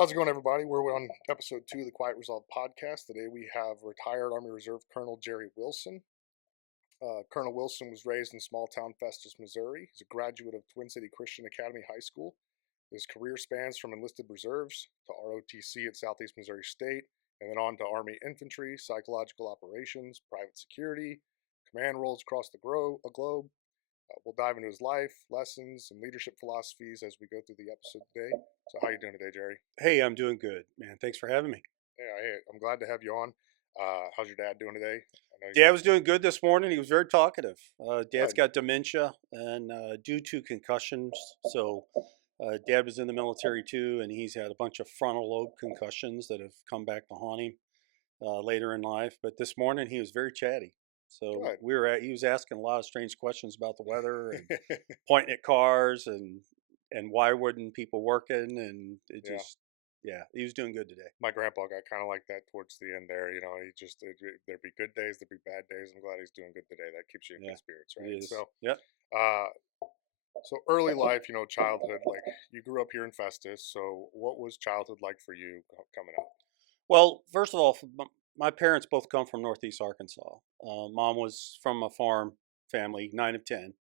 How's it going, everybody? We're on episode 2 of the Quiet Resolve podcast. Today we have retired Army Reserve Colonel Jerry Wilson. Colonel Wilson was raised in small town Festus, Missouri. He's a graduate of Twin City Christian Academy High School. His career spans from enlisted reserves to ROTC at Southeast Missouri State, and then on to Army infantry, psychological operations, private security, command roles across the globe. We'll dive into his life, lessons, and leadership philosophies as we go through the episode today. So how you doing today, Jerry? Hey, I'm doing good, man. Thanks for having me. Hey, I'm glad to have you on. How's your dad doing today? Dad was doing good this morning. He was very talkative. Dad's Good. got dementia and due to concussions. So Dad was in the military too, and he's had a bunch of frontal lobe concussions that have come back to haunt him later in life. But this morning he was very chatty. So Good. he was asking a lot of strange questions about the weather and pointing at cars and why wouldn't people working, and it Yeah. just he was doing good today. My grandpa got kind of like that towards the end there. You know, there'd be good days, there'd be bad days. I'm glad he's doing good today. That keeps you in Yeah, good spirits, it right? is. So, Yep. uh, so early life, childhood, like you grew up here in Festus. So what was childhood like for you coming up? Well, first of all, my parents both come from Northeast Arkansas. Mom was from a farm family, 9 of 10.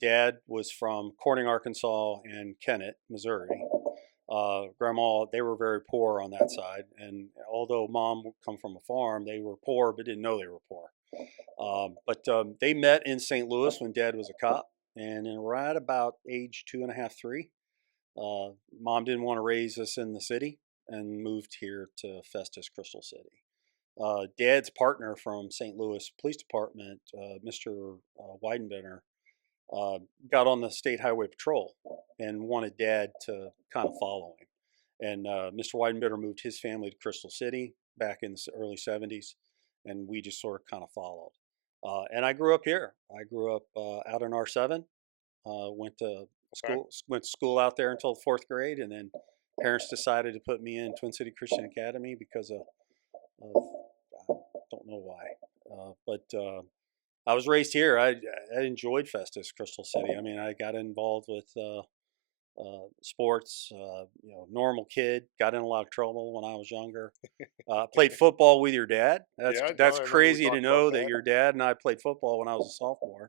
Dad was from Corning, Arkansas, and Kennett, Missouri. Grandma, they were very poor on that side. And although mom would come from a farm, they were poor, but didn't know they were poor. But they met in St. Louis when dad was a cop. And in right about age 2.5, 3, mom didn't want to raise us in the city and moved here to Festus, Crystal City. Dad's partner from St. Louis Police Department, Mr. Weidenbender, got on the state highway patrol and wanted dad to kind of follow him. And Mr. Weidenbender moved his family to Crystal City back in the early 70s, and we just sort of kind of followed. And I grew up here. I grew up out in R7. Okay. Went to school out there until 4th grade, and then parents decided to put me in Twin City Christian Academy because of I don't know why, but I was raised here. I enjoyed Festus, Crystal City. I mean, I got involved with sports. Normal kid. Got in a lot of trouble when I was younger. Played football with your dad. Yeah, no, That's I remember we crazy to talked about know that that. your dad and I played football when I was a sophomore.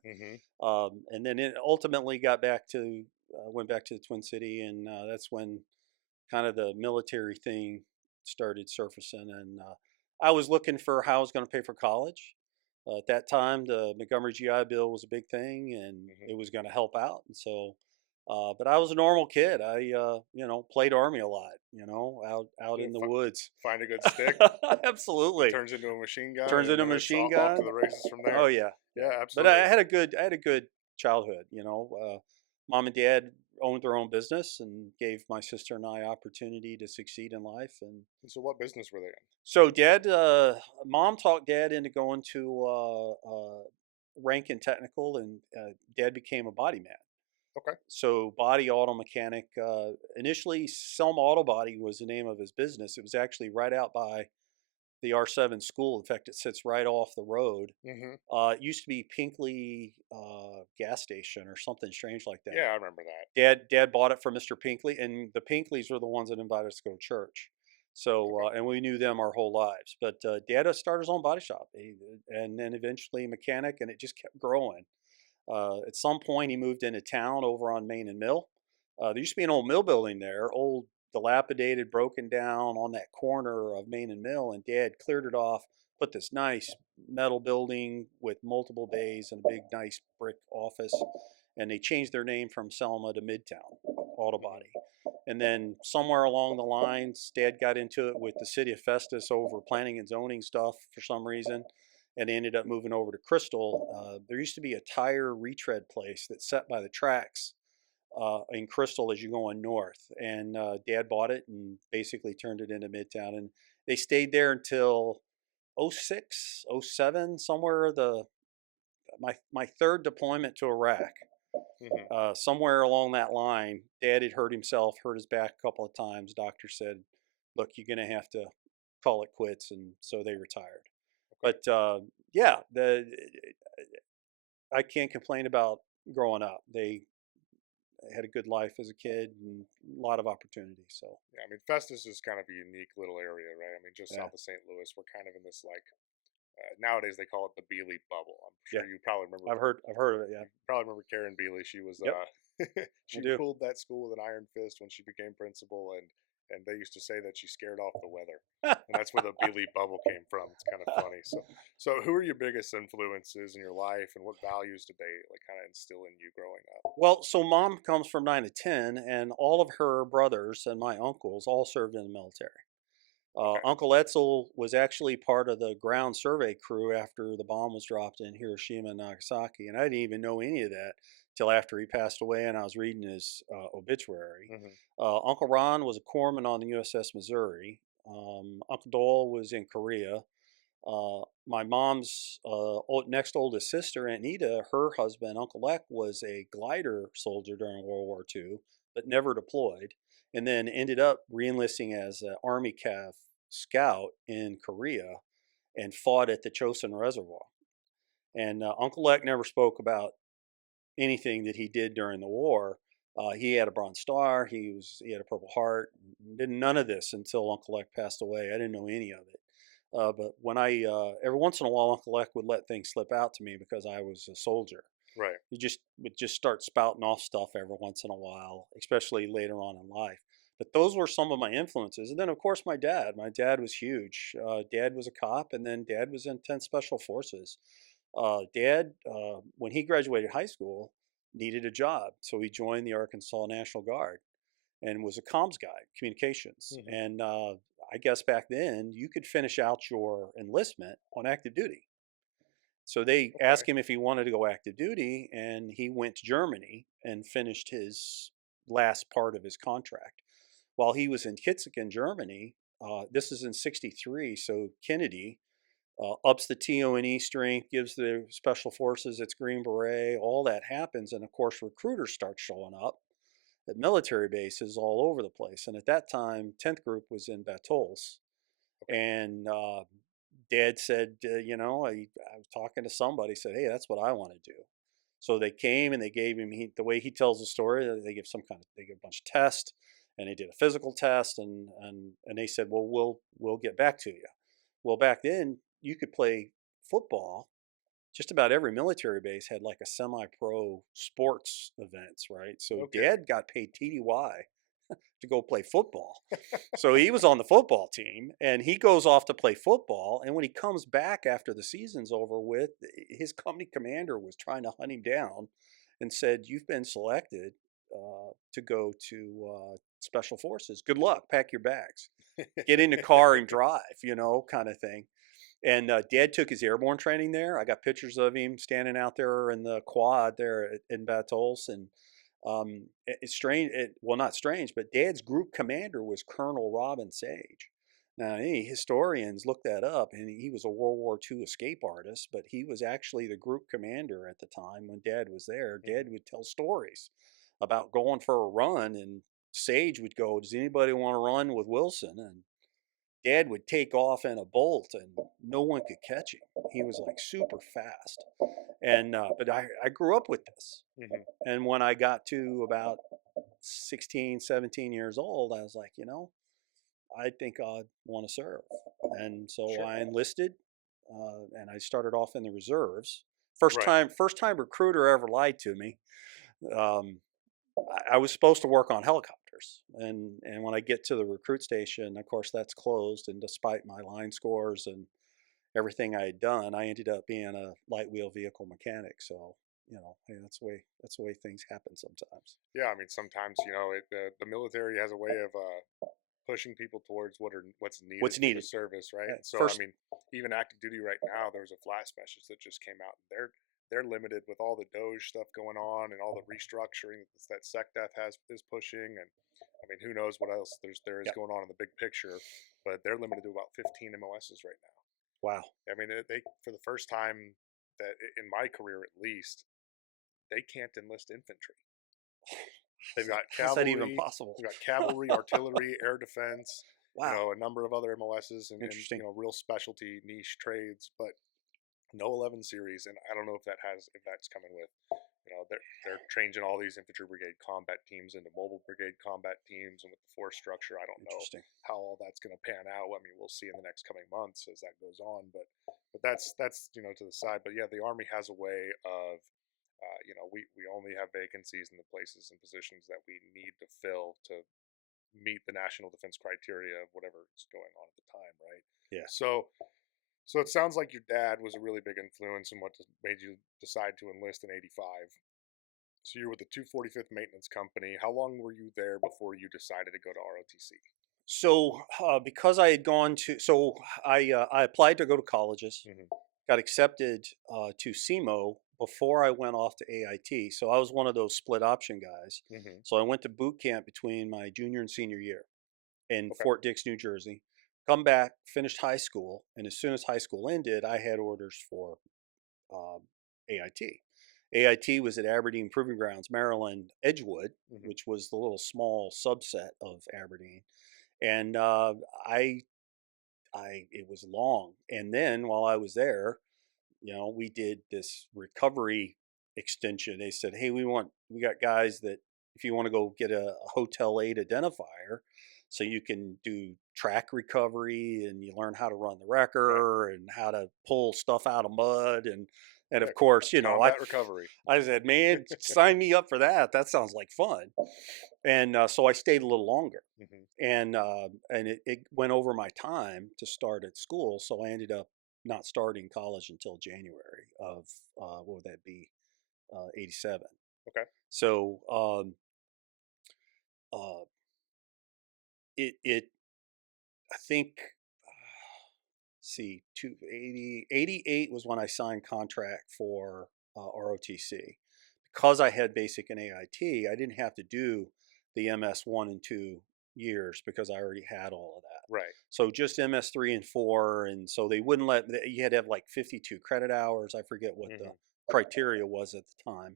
And then it ultimately went back to the Twin City, and that's when kind of the military thing started surfacing. And I was looking for how I was going to pay for college. At that time, the Montgomery GI Bill was a big thing, and it was going to help out. And so, but I was a normal kid. I, played Army a lot. Out Yeah, in the woods. Find a good stick. Absolutely. It turns into a machine gun. Turns and into a then it's machine off to gun. the races from Oh there. yeah, Yeah, But I absolutely. had a good childhood. Mom and dad owned their own business and gave my sister and I opportunity to succeed in life. And So what business were they in? so mom talked dad into going to rank and technical, and dad became a body man. Okay. So body auto mechanic. Initially, Selma Auto Body was the name of his business. It was actually right out by the R7 school. In fact, it sits right off the road. It used to be Pinkley gas station or something strange like that. Yeah, I remember that. Dad bought it from Mr. Pinkley, and the Pinkleys were the ones that invited us to go to church. So, and we knew them our whole lives. But Dad started his own body shop, and then eventually mechanic, and it just kept growing. At some point, he moved into town over on Main and Mill. There used to be an old mill building there, old, dilapidated, broken down on that corner of Main and Mill, and Dad cleared it off, put this nice metal building with multiple bays and a big, nice brick office, and they changed their name from Selma to Midtown Auto Body. And then somewhere along the lines, Dad got into it with the city of Festus over planning and zoning stuff for some reason, and ended up moving over to Crystal. There used to be a tire retread place that sat by the tracks in Crystal as you're going north, and Dad bought it and basically turned it into Midtown, and they stayed there until 06, 07, somewhere my third deployment to Iraq. Somewhere along that line, Dad had hurt himself, hurt his back a couple of times. Doctor said, "Look, you're going to have to call it quits," and so they retired. But I can't complain about growing up. had a good life as a kid and a lot of opportunity. So Yeah, I mean, Festus is kind of a unique little area, right? I mean, just yeah, south of St. Louis, we're kind of in this like nowadays they call it the Bealey bubble. I'm yeah, sure you probably remember. I've heard of it. Yeah, You probably remember Karen Bealey. She was yep, I she do. ruled that school with an iron fist when she became principal, and they used to say that she scared off the weather, and that's where the Bealey bubble came from. It's kind of funny. So who are your biggest influences in your life, and what values did they like kind of instill in you growing up? Well, so mom comes from 9 to 10, and all of her brothers and my uncles all served in the military. Okay. Uncle Etzel was actually part of the ground survey crew after the bomb was dropped in Hiroshima and Nagasaki, and I didn't even know any of that till after he passed away, and I was reading his obituary. Hmm. Uncle Ron was a corpsman on the USS Missouri. Uncle Dole was in Korea. My mom's next oldest sister, Aunt Nita, her husband, Uncle Eck, was a glider soldier during World War II, but never deployed, and then ended up reenlisting as an Army CAV scout in Korea and fought at the Chosin Reservoir. And Uncle Eck never spoke about anything that he did during the war. He had a Bronze Star. He had a Purple Heart. Did none of this until Uncle Eck passed away. I didn't know any of it. But when every once in a while, Uncle Eck would let things slip out to me because I was a soldier. Right. He just would just start spouting off stuff every once in a while, especially later on in life. But those were some of my influences. And then, of course, my dad. My dad was huge. Dad was a cop, and then dad was in 10 Special Forces. Dad, when he graduated high school, needed a job. So he joined the Arkansas National Guard and was a comms guy, communications. Hmm. And I guess back then you could finish out your enlistment on active duty. So they Okay. asked him if he wanted to go active duty, and he went to Germany and finished his last part of his contract. While he was in Kitzingen, Germany, this is in '63, so Kennedy ups the TONE strength, gives the special forces its Green Beret, all that happens, and of course recruiters start showing up at military bases all over the place. And at that time, 10th Group was in Batols. Okay. And Dad said, I was talking to somebody, said, hey, that's what I want to do. So they came and they gave him, the way he tells the story, they give they give a bunch of tests, and they did a physical test, and they said, well, we'll get back to you. Well, back then you could play football. Just about every military base had like a semi-pro sports events, right? So Okay. Dad got paid TDY to go play football. So he was on the football team, and he goes off to play football. And when he comes back after the season's over with, his company commander was trying to hunt him down and said, you've been selected to go to special forces. Good luck. Pack your bags. Get in the car and drive, kind of thing. And Dad took his airborne training there. I got pictures of him standing out there in the quad there in Batols. And it's strange. Well, not strange, but Dad's group commander was Colonel Robin Sage. Now, any historians look that up, and he was a World War II escape artist, but he was actually the group commander at the time when Dad was there. Dad would tell stories about going for a run, and Sage would go, does anybody want to run with Wilson? And Dad would take off in a bolt, and no one could catch him. He was like super fast. And but I grew up with this. Hmm. And when I got to about 16, 17 years old, I was like, I think I want to serve. And so Sure. I enlisted, and I started off in the reserves. Right. First time recruiter ever lied to me. Um, I was supposed to work on helicopters, and when I get to the recruit station, of course that's closed. And despite my line scores and everything I had done, I ended up being a light wheel vehicle mechanic. So hey, that's the way things happen sometimes. Yeah. I mean, sometimes the military has a way of pushing people towards what's needed What's for the needed? service, right? Yeah, And so, I first, mean, even active duty right now, there's a flash message that just came out. They're limited with all the Doge stuff going on and all the restructuring that SecDef is pushing, and I mean, who knows what else there is yeah, going on in the big picture, but they're limited to about 15 MOSs right now. wow. I mean, they for the first time that in my career at least, they can't enlist infantry. They've got How's that even cavalry. possible? They've got cavalry, artillery, air defense. Wow, A number of other MOSs and interesting. real specialty niche trades. But no 11 series, and I don't know if that's coming with. They're changing all these infantry brigade combat teams into mobile brigade combat teams, and with the force structure, I don't know Interesting. how all that's going to pan out. I mean, we'll see in the next coming months as that goes on, but that's to the side. But yeah, the Army has a way of we only have vacancies in the places and positions that we need to fill to meet the national defense criteria of whatever's going on at the time, right? Yeah. So it sounds like your dad was a really big influence in what made you decide to enlist in '85. So you're with the 245th Maintenance Company. How long were you there before you decided to go to ROTC? So because I had gone to, so I applied to go to colleges, Mm-hmm. got accepted to SEMO before I went off to AIT. So I was one of those split option guys. Mm-hmm. So I went to boot camp between my junior and senior year in Okay. Fort Dix, New Jersey. Come back, finished high school, and as soon as high school ended, I had orders for um, AIT. AIT was at Aberdeen Proving Grounds, Maryland, Edgewood, Mm-hmm. which was the little small subset of Aberdeen. And it was long. And then while I was there, we did this recovery extension. They said, hey, we got guys that if you want to go get a Hotel 8 identifier so you can do track recovery and you learn how to run the wrecker Right. and how to pull stuff out of mud. And Yeah. of course, Combat recovery. I said, man, sign me up for that. That sounds like fun. And so I stayed a little longer Mm-hmm. and it went over my time to start at school, so I ended up not starting college until January of what would that be, 87. Okay. So uh, it I think see 88 was when I signed contract for ROTC. Because I had basic and AIT, I didn't have to do the MS 1 and 2 years because I already had all of that. Right. So just MS 3 and 4, and so they wouldn't let you had to have like 52 credit hours. I forget what the Mm-hmm. criteria was at the time,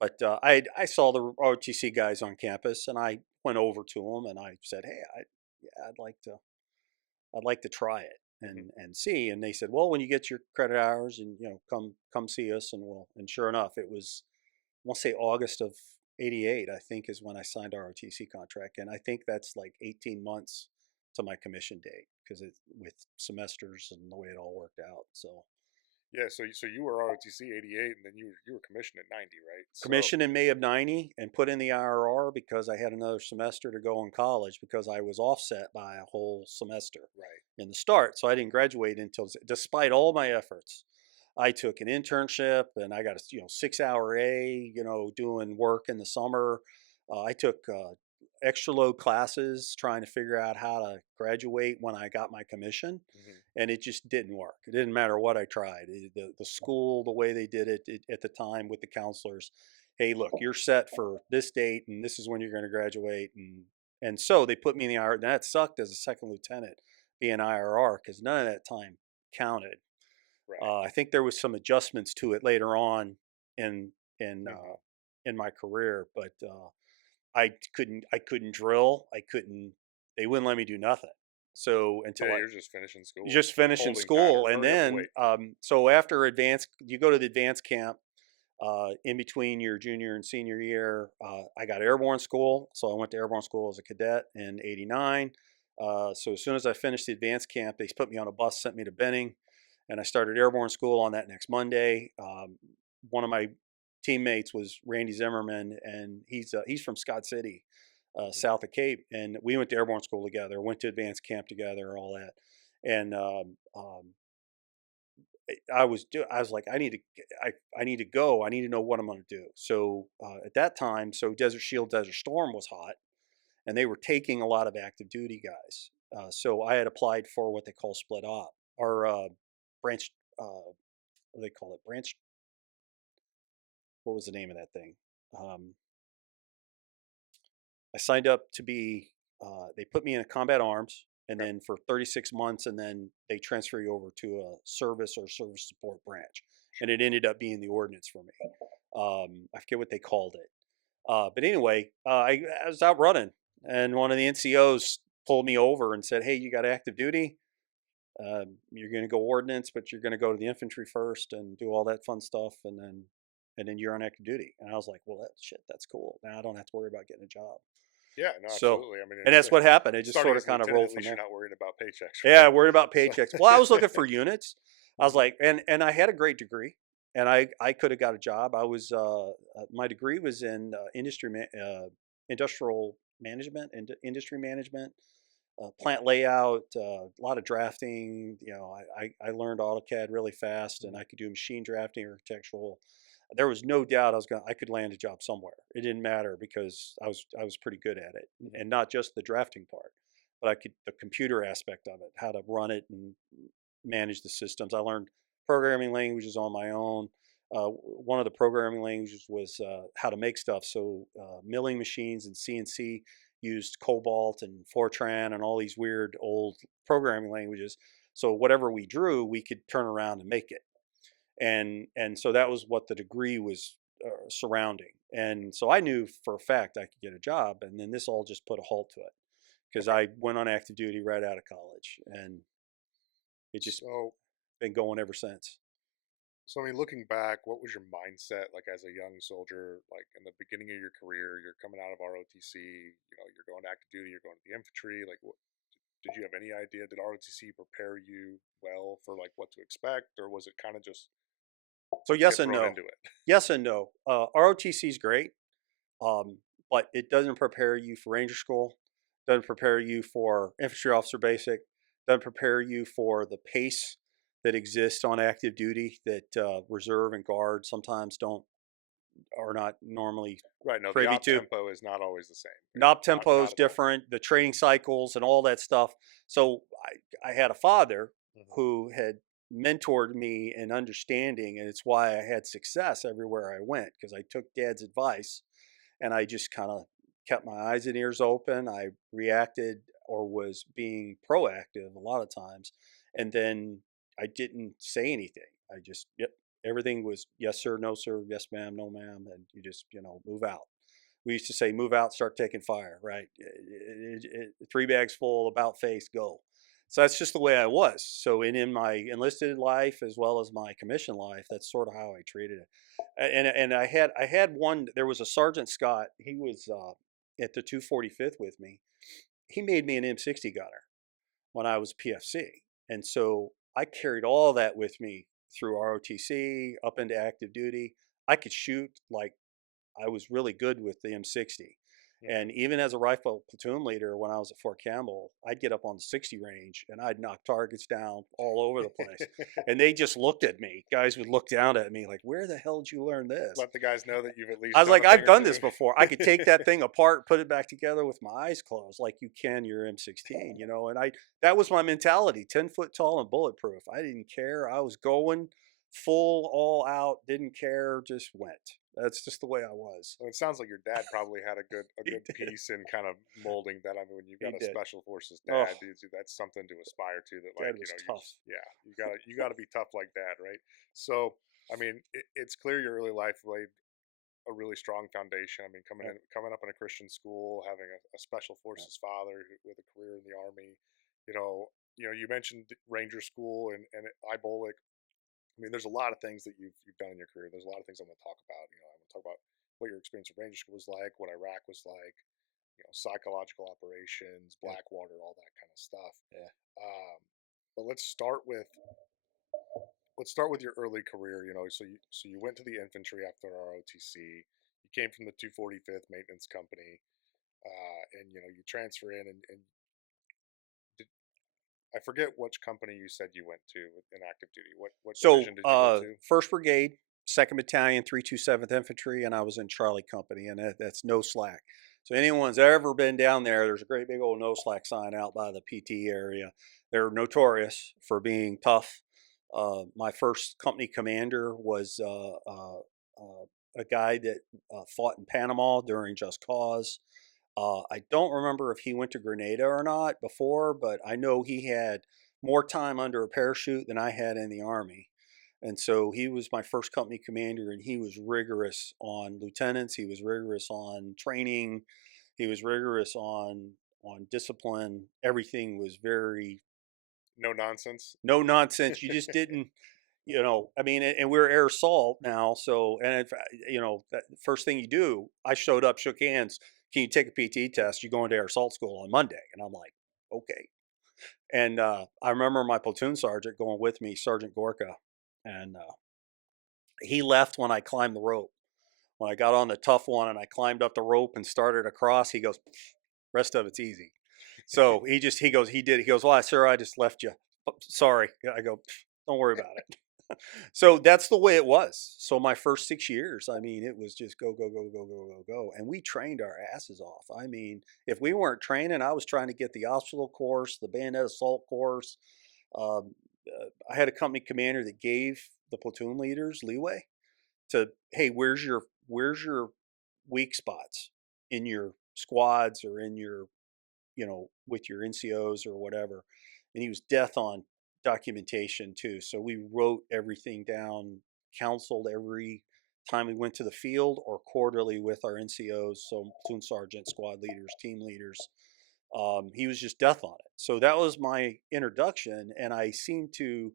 but I saw the ROTC guys on campus, and I went over to them and I said, hey, yeah, I'd like to try it Mm-hmm. and see. And they said, well, when you get your credit hours, and come see us, and and sure enough, it was, I want to say August of '88, I think, is when I signed our ROTC contract. And I think that's like 18 months to my commission date because it with semesters and the way it all worked out. So Yeah. So you were ROTC '88, and then you were commissioned at '90, right? So commissioned in May of '90 and put in the IRR because I had another semester to go in college because I was offset by a whole semester right. in the start. So I didn't graduate until, despite all my efforts. I took an internship and I got a 6 hour doing work in the summer. I took extra load classes trying to figure out how to graduate when I got my commission, Mm-hmm. and it just didn't work. It didn't matter what I tried. The school, the way they did it at the time with the counselors, hey, look, you're set for this date and this is when you're going to graduate, and so they put me in the IRR. And that sucked as a second lieutenant being IRR because none of that time counted. Right. I think there was some adjustments to it later on in in Mm-hmm. uh, in my career, but I couldn't drill. I couldn't. They wouldn't let me do nothing. So until Yeah. I You're just finishing school, just finished in holding pattern. school, and Hurry up and then wait. so after advanced, you go to the advanced camp. In between your junior and senior year, I got airborne school, so I went to airborne school as a cadet in '89. So as soon as I finished the advanced camp, they put me on a bus, sent me to Benning, and I started airborne school on that next Monday. One of my teammates was Randy Zimmerman, and he's from Scott City, Mm-hmm. south of Cape, and we went to airborne school together, went to advanced camp together, all that, and I was like, I need to go. I need to know what I'm going to do. So at that time, so Desert Shield, Desert Storm was hot, and they were taking a lot of active duty guys. So I had applied for what they call split op or branch. What do they call it? Branch. What was the name of that thing? Um, I signed up to be. They put me in a combat arms, and Okay. then for 36 months, and then they transfer you over to a service or service support branch, and it ended up being the ordnance for me. I forget what they called it, but anyway, I was out running, and one of the NCOs pulled me over and said, "Hey, you got active duty?" You're going to go ordnance, but you're going to go to the infantry first and do all that fun stuff, and then you're on active duty. And I was like, well, that's cool. Now I don't have to worry about getting a job. Yeah, no, So, absolutely. I mean, and that's what happened. It just starting sort of as a kind of lieutenant, rolled at from least you're there. not worried about paychecks, Yeah, right? worried about So, paychecks. Well, I was looking for units. I was Mhm. like, and I had a great degree, and I could have got a job. I was my degree was in industrial management and industry management, plant layout, a lot of drafting. You know, I learned AutoCAD really fast, and I could do machine drafting, architectural. There was no doubt I could land a job somewhere. It didn't matter because I was pretty good at it, and not just the drafting part, but I could the computer aspect of it, how to run it and manage the systems. I learned programming languages on my own. One of the programming languages was how to make stuff. So milling machines and CNC used Cobalt and Fortran and all these weird old programming languages. So whatever we drew, we could turn around and make it. And so that was what the degree was surrounding. And so I knew for a fact I could get a job. And then this all just put a halt to it because okay. I went on active duty right out of college, and it just So, been going ever since. so I mean, looking back, what was your mindset like as a young soldier? Like in the beginning of your career, you're coming out of ROTC. You know, you're going to active duty. You're going to the infantry. Like, what did you have any idea? Did ROTC prepare you well for like what to expect, or was it kind of just So yes get and thrown no. into it? Yes and no. ROTC is great, um, but it doesn't prepare you for Ranger School. Doesn't prepare you for Infantry Officer Basic. Doesn't prepare you for the pace that exists on active duty that reserve and guard sometimes don't are not normally Right. No, the privy op to. tempo is not always the same. Knob tempo Not is at all. different, the training cycles and all that stuff. So I had a father Hmm. who had mentored me in understanding, and it's why I had success everywhere I went because I took dad's advice and I just kind of kept my eyes and ears open. I reacted or was being proactive a lot of times, and then I didn't say anything. I just, yep, everything was yes sir, no sir, yes ma'am, no ma'am, and you just move out. We used to say move out, start taking fire, right? 3 bags full, about face, go. So that's just the way I was. So in my enlisted life as well as my commission life, that's sort of how I treated it. And I had one. There was a Sergeant Scott. He was at the 245th with me. He made me an M60 gunner when I was PFC, and so I carried all that with me through ROTC up into active duty. I could shoot like I was really good with the M60. Hmm. And even as a rifle platoon leader, when I was at Fort Campbell, I'd get up on the 60 range and I'd knock targets down all over the place. And they just looked at me. Guys would look down at me like, where the hell did you learn this? Let the guys know that you've at I least was done like, a thing I've or done this before. I could two. take that thing apart, put it back together with my eyes closed, like you can your M16, and that was my mentality, 10 foot tall and bulletproof. I didn't care. I was going full all out, didn't care, just went. That's just the way I was. Well, it sounds like your dad probably had a He good did. piece in kind of molding that. I mean, when you've He got a did. special forces Oh, dad, dude, that's something to aspire to. That like dad was you're tough. just yeah, you gotta be tough like dad, right? So I mean, it's clear your early life laid a really strong foundation. I mean, Yep, coming up in a Christian school, having a special yep. forces father with a career in the army, you mentioned Ranger School and IBOLIC. I mean, there's a lot of things that you've done in your career. There's a lot of things I want to talk about. I want to talk about what your experience at Ranger School was like, what Iraq was like, psychological operations, Yeah, Blackwater, all that kind of stuff. yeah. Um, but let's start with your early career. So you went to the infantry after ROTC. You came from the 245th Maintenance Company, and you transfer in. Did, I forget which company you said you went to in active duty. What So, division did you go to? 1st Brigade, 2nd Battalion, 327th Infantry, and I was in Charlie Company, and that's no slack. So, anyone's ever been down there, there's a great big old no slack sign out by the PT area. They're notorious for being tough. My first company commander was a guy that fought in Panama during Just Cause. I don't remember if he went to Grenada or not before, but I know he had more time under a parachute than I had in the Army. And so he was my first company commander, and he was rigorous on lieutenants. He was rigorous on training. He was rigorous on discipline. Everything was very No nonsense. No nonsense. You just didn't, I mean, and we're air assault now. So, and if, that first thing you do, I showed up, shook hands. Can you take a PT test? You go into air assault school on Monday. And I'm like, okay. And I remember my platoon sergeant going with me, Sergeant Gorka, and he left when I climbed the rope. When I got on the tough one and I climbed up the rope and started across, he goes, rest of it's easy. So he goes, well, sir, I just left you. Sorry. I go, don't worry about it. So that's the way it was. So my first 6 years, I mean, it was just go, go, go, go, go, go, go. And we trained our asses off. I mean, if we weren't training, I was trying to get the obstacle course, the bayonet assault course. Um, I had a company commander that gave the platoon leaders leeway to, hey, where's your weak spots in your squads or in your, with your NCOs or whatever. And he was death on documentation too. So we wrote everything down, counseled every time we went to the field or quarterly with our NCOs, so platoon sergeants, squad leaders, team leaders. He was just death on it. So that was my introduction, and I seemed to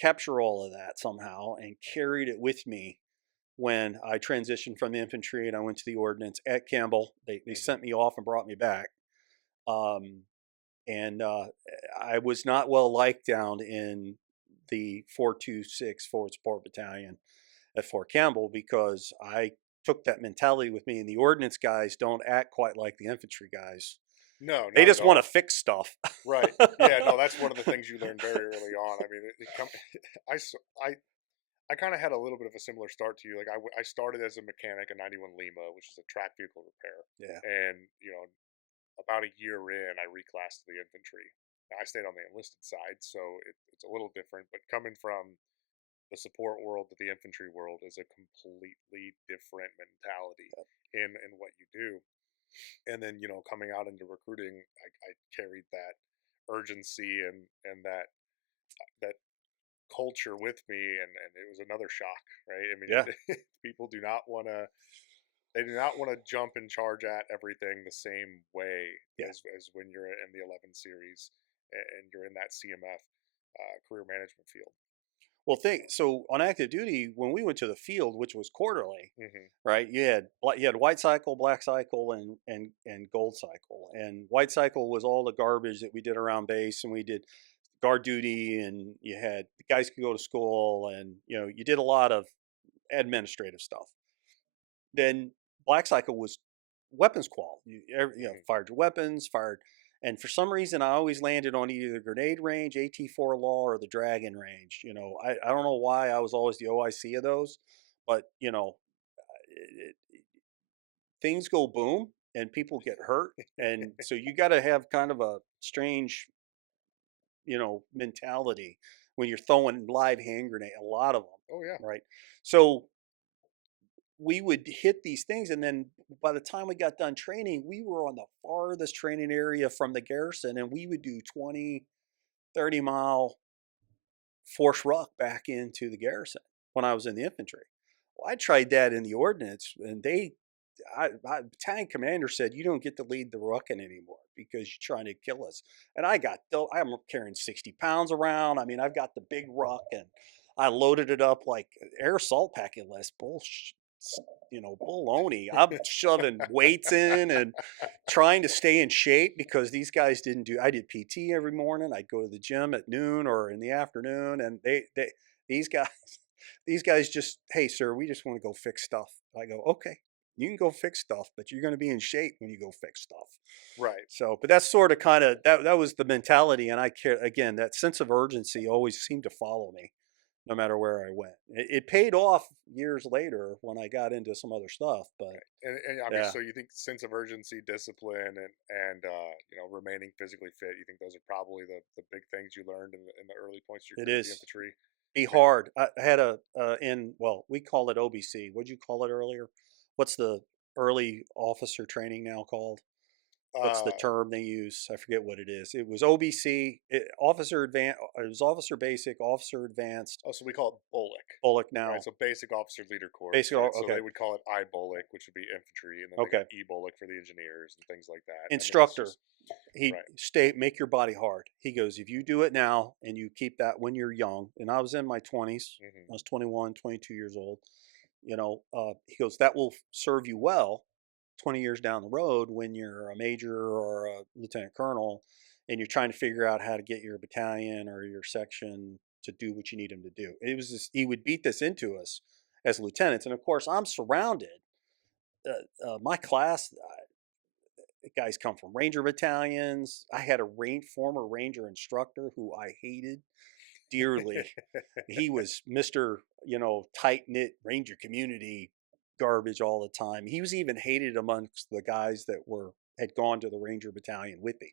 capture all of that somehow and carried it with me when I transitioned from the infantry and I went to the ordnance at Campbell. They sent me off and brought me back. Um, and I was not well liked down in the 426 Forward Support Battalion at Fort Campbell because I took that mentality with me, and the ordnance guys don't act quite like the infantry guys. No, They not at just want all. to fix stuff. Right. Yeah. No, that's one of the things you learn very early on. I mean, I, I kind of had a little bit of a similar start to you. Like I started as a mechanic in 91 Lima, which is a track vehicle repair. Yeah. And, about a year in, I reclassed to the infantry. Now, I stayed on the enlisted side, so it's a little different. But coming from the support world to the infantry world is a completely different mentality in what you do. And then, coming out into recruiting, I carried that urgency and that culture with me, and it was another shock, right? I mean, Yeah. people do not want to. They do not want to jump and charge at everything the same way Yeah. as when you're in the 11 series and you're in that CMF career management field. Well, so on active duty, when we went to the field, which was quarterly, Mm-hmm. right? You had white cycle, black cycle, and gold cycle. And white cycle was all the garbage that we did around base, and we did guard duty, and you had the guys could go to school, and you did a lot of administrative stuff. Then black cycle was weapons qual. Mm-hmm. Fired your weapons, fired. And for some reason, I always landed on either the grenade range, AT4 law, or the dragon range. I don't know why I was always the OIC of those, but things go boom and people get hurt, and so you got to have kind of a strange, mentality when you're throwing live hand grenade. A lot of them, Oh yeah. right? So we would hit these things, and then by the time we got done training, we were on the farthest training area from the garrison, and we would do 20, 30-mile force ruck back into the garrison when I was in the infantry. Well, I tried that in the ordnance, and battalion commander said, you don't get to lead the rucking anymore because you're trying to kill us. And I'm carrying 60 pounds around. I mean, I've got the big ruck, and I loaded it up like air assault packing list. Bullshit. Baloney. I'm shoving weights in and trying to stay in shape because these guys I did PT every morning. I'd go to the gym at noon or in the afternoon, and these guys, these guys just, hey sir, we just want to go fix stuff. I go, okay, you can go fix stuff, but you're going to be in shape when you go fix stuff. Right. So, but that's sort of kind of that was the mentality, and I care again. That sense of urgency always seemed to follow me no matter where I went. It paid off years later when I got into some other stuff. But And I mean, yeah, so you think sense of urgency, discipline, and remaining physically fit. You think those are probably the big things you learned in the early points of your it career with the is infantry. be hard. I had we call it OBC. What'd you call it earlier? What's the early officer training now called? What's the term they use? I forget what it is. It was OBC, officer advanced. It was officer basic, officer advanced. Oh, so we call it BOLIC. BOLIC now. Right, so basic officer leader course. Basic, right? So okay. they would call it IBOLIC, which would be infantry, and then Okay. they got EBOLIC for the engineers and things like that. Instructor. I mean, He make your body hard. He goes, if you do it now and you keep that when you're young, and I was in my 20s, I was 21, 22 years old, he goes, that will serve you well 20 years down the road when you're a major or a lieutenant colonel and you're trying to figure out how to get your battalion or your section to do what you need them to do. It was just, he would beat this into us as lieutenants. And of course, I'm surrounded. My class, guys come from Ranger battalions. I had a former Ranger instructor who I hated dearly. He was Mr. Tight knit Ranger community garbage all the time. He was even hated amongst the guys that had gone to the Ranger battalion with me.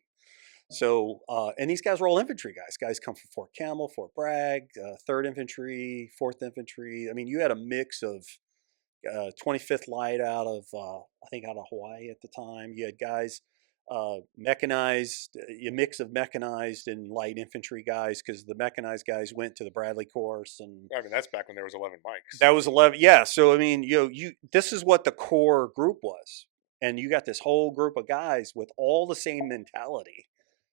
So, and these guys were all infantry guys. Guys come from Fort Campbell, Fort Bragg, 3rd Infantry, 4th Infantry. I mean, you had a mix of 25th Light out of Hawaii at the time. You had guys mechanized, a mix of mechanized and light infantry guys, because the mechanized guys went to the Bradley course, and I mean that's back when there was 11 mics. That was 11, yeah. So I mean, this is what the core group was, and you got this whole group of guys with all the same mentality.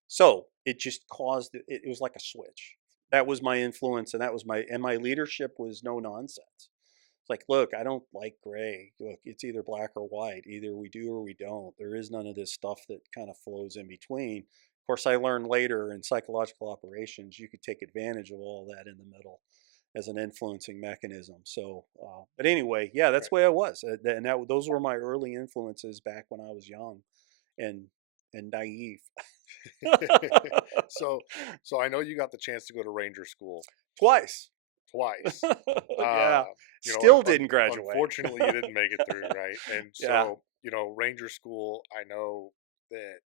So it just caused it was like a switch. That was my influence, and my leadership was no nonsense. Like, look, I don't like gray. Look, it's either black or white. Either we do or we don't. There is none of this stuff that kind of flows in between. Of course, I learned later in psychological operations, you could take advantage of all that in the middle as an influencing mechanism. So, but anyway, yeah, that's the way I was. And those were my early influences back when I was young and naive. So I know you got the chance to go to Ranger school twice. Yeah. Still didn't graduate. Unfortunately, you didn't make it through, right? And so, Ranger school, I know that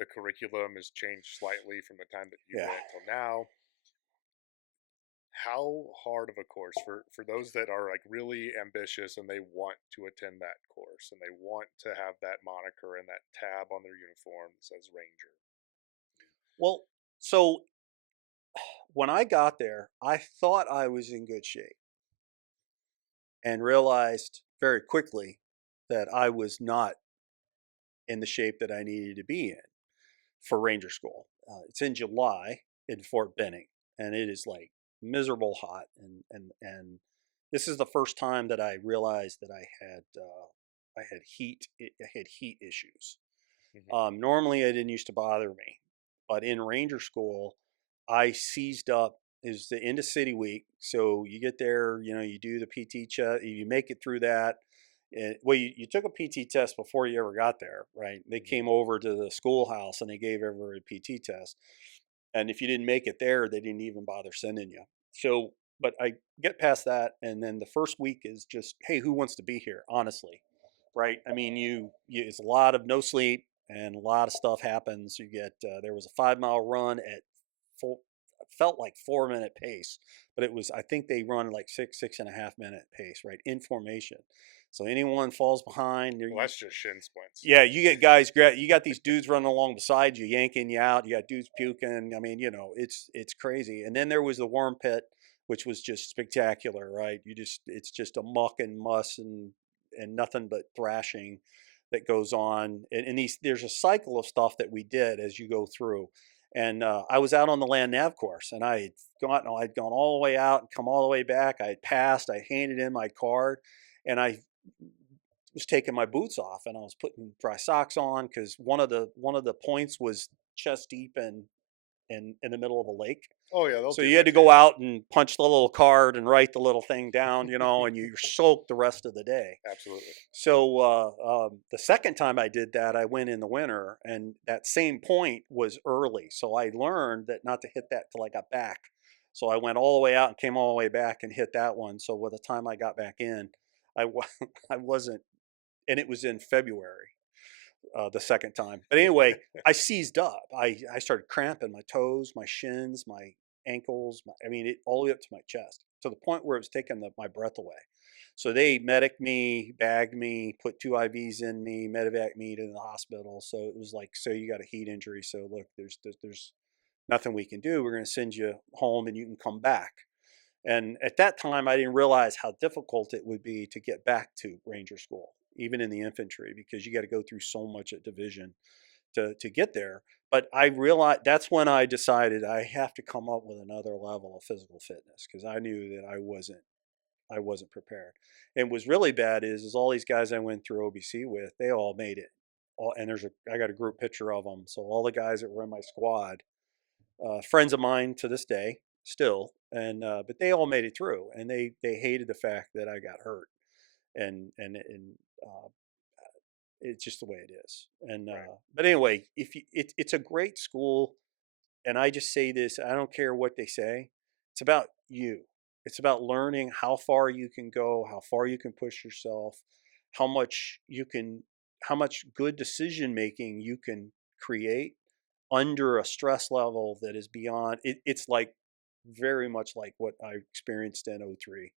the curriculum has changed slightly from the time that you went till now. How hard of a course for those that are like really ambitious and they want to attend that course and they want to have that moniker and that tab on their uniform that says Ranger? Well, so when I got there, I thought I was in good shape and realized very quickly that I was not in the shape that I needed to be in for Ranger School. It's in July in Fort Benning, and it is like miserable hot, and this is the first time that I realized that I had heat issues. Mm-hmm. Normally, it didn't used to bother me, but in Ranger School, I seized up. Is the end of city week, so you get there, you do the PT test, you make it through that. You took a PT test before you ever got there, right? They came over to the schoolhouse and they gave everyone a PT test, and if you didn't make it there, they didn't even bother sending you. So, but I get past that, and then the first week is just, hey, who wants to be here? Honestly, right? I mean, it's a lot of no sleep, and a lot of stuff happens. You get there was a 5-mile run at felt like 4-minute pace, but it was, I think they run like 6.5-minute pace, right? In formation. So anyone falls behind. Well, that's just shin splints. Yeah, you get guys, you got these dudes running along beside you, yanking you out. You got dudes puking. I mean, it's crazy. And then there was the worm pit, which was just spectacular, right? It's just a muck and muss and nothing but thrashing that goes on. And there's a cycle of stuff that we did as you go through. And I was out on the land nav course, and I'd gone all the way out and come all the way back. I had passed. I handed in my card, and I was taking my boots off, and I was putting dry socks on because one of the points was chest deep in the middle of a lake. Oh yeah, so you had to go out and punch the little card and write the little thing down, and you're soaked the rest of the day. Absolutely. So the second time I did that, I went in the winter, and that same point was early. So I learned that not to hit that till I got back. So I went all the way out and came all the way back and hit that one. So by the time I got back in, I wasn't, and it was in February. The second time. But anyway, I seized up. I started cramping my toes, my shins, my ankles, all the way up to my chest, to the point where it was taking my breath away. So they medic me, bag me, put 2 IVs in me, medevac me to the hospital. So it was like, so you got a heat injury. So look, there's nothing we can do. We're going to send you home and you can come back. And at that time, I didn't realize how difficult it would be to get back to Ranger School, even in the infantry, because you got to go through so much at division to get there. But I realized that's when I decided I have to come up with another level of physical fitness, because I knew that I wasn't prepared. And what's really bad is all these guys I went through OBC with, they all made it. And I got a group picture of them. So all the guys that were in my squad, friends of mine to this day, still, and but they all made it through, and they hated the fact that I got hurt, and uh, it's just the way it is. And Right. but anyway, if you, it's a great school, and I just say this, I don't care what they say. It's about you. It's about learning how far you can go, how far you can push yourself, how much you can, how much good decision making you can create under a stress level that is beyond it. It's like very much like what I experienced in '03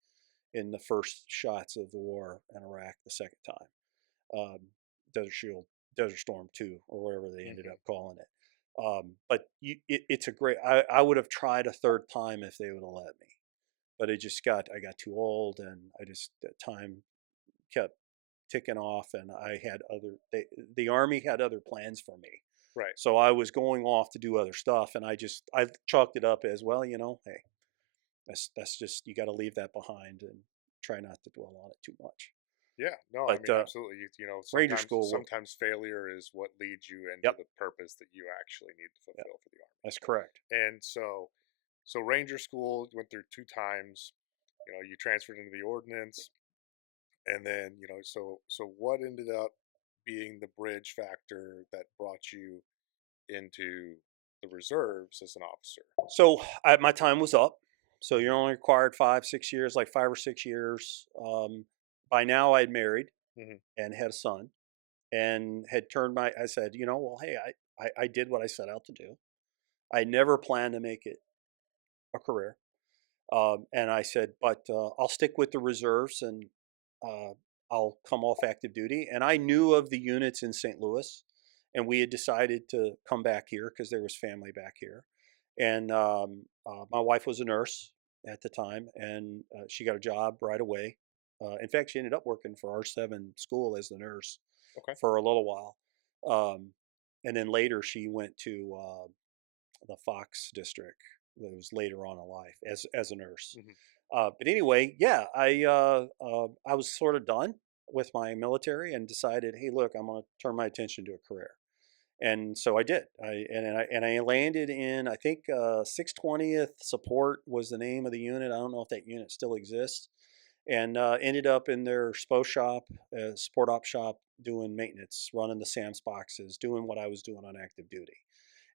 in the first shots of the war in Iraq the second time. Um, Desert Shield, Desert Storm 2, or whatever they ended up calling it. But it's a great. I would have tried a third time if they would have let me, but I got too old, and the time kept ticking off, and the Army had other plans for me. Right. So I was going off to do other stuff, and I chalked it up as, well, hey, that's just, you got to leave that behind and try not to dwell on it too much. Yeah, no, I But mean, absolutely. Ranger School, Sometimes failure is what leads you into yep, the purpose that you actually need to yep, fulfill for the army. that's correct. And so Ranger School, you went through 2 times. You transferred into the ordnance, and then so what ended up being the bridge factor that brought you into the reserves as an officer? So my time was up. So you're only required 5 6 years, like 5 or 6 years. By now I'd married Hmm. and had a son, and had turned I said, well, hey, I did what I set out to do. I never planned to make it a career. And I said, but I'll stick with the reserves, and uh, I'll come off active duty. And I knew of the units in St. Louis, and we had decided to come back here because there was family back here. And my wife was a nurse at the time, and she got a job right away. In fact, she ended up working for R7 school as the nurse Okay. for a little while. Um, and then later she went to the Fox district. That was later on in life as a nurse. Hmm. But anyway, yeah, I was sort of done with my military and decided, hey, look, I'm going to turn my attention to a career. And so I did. I landed in, I think, 620th Support was the name of the unit. I don't know if that unit still exists. And ended up in their support op shop, doing maintenance, running the SAMS boxes, doing what I was doing on active duty.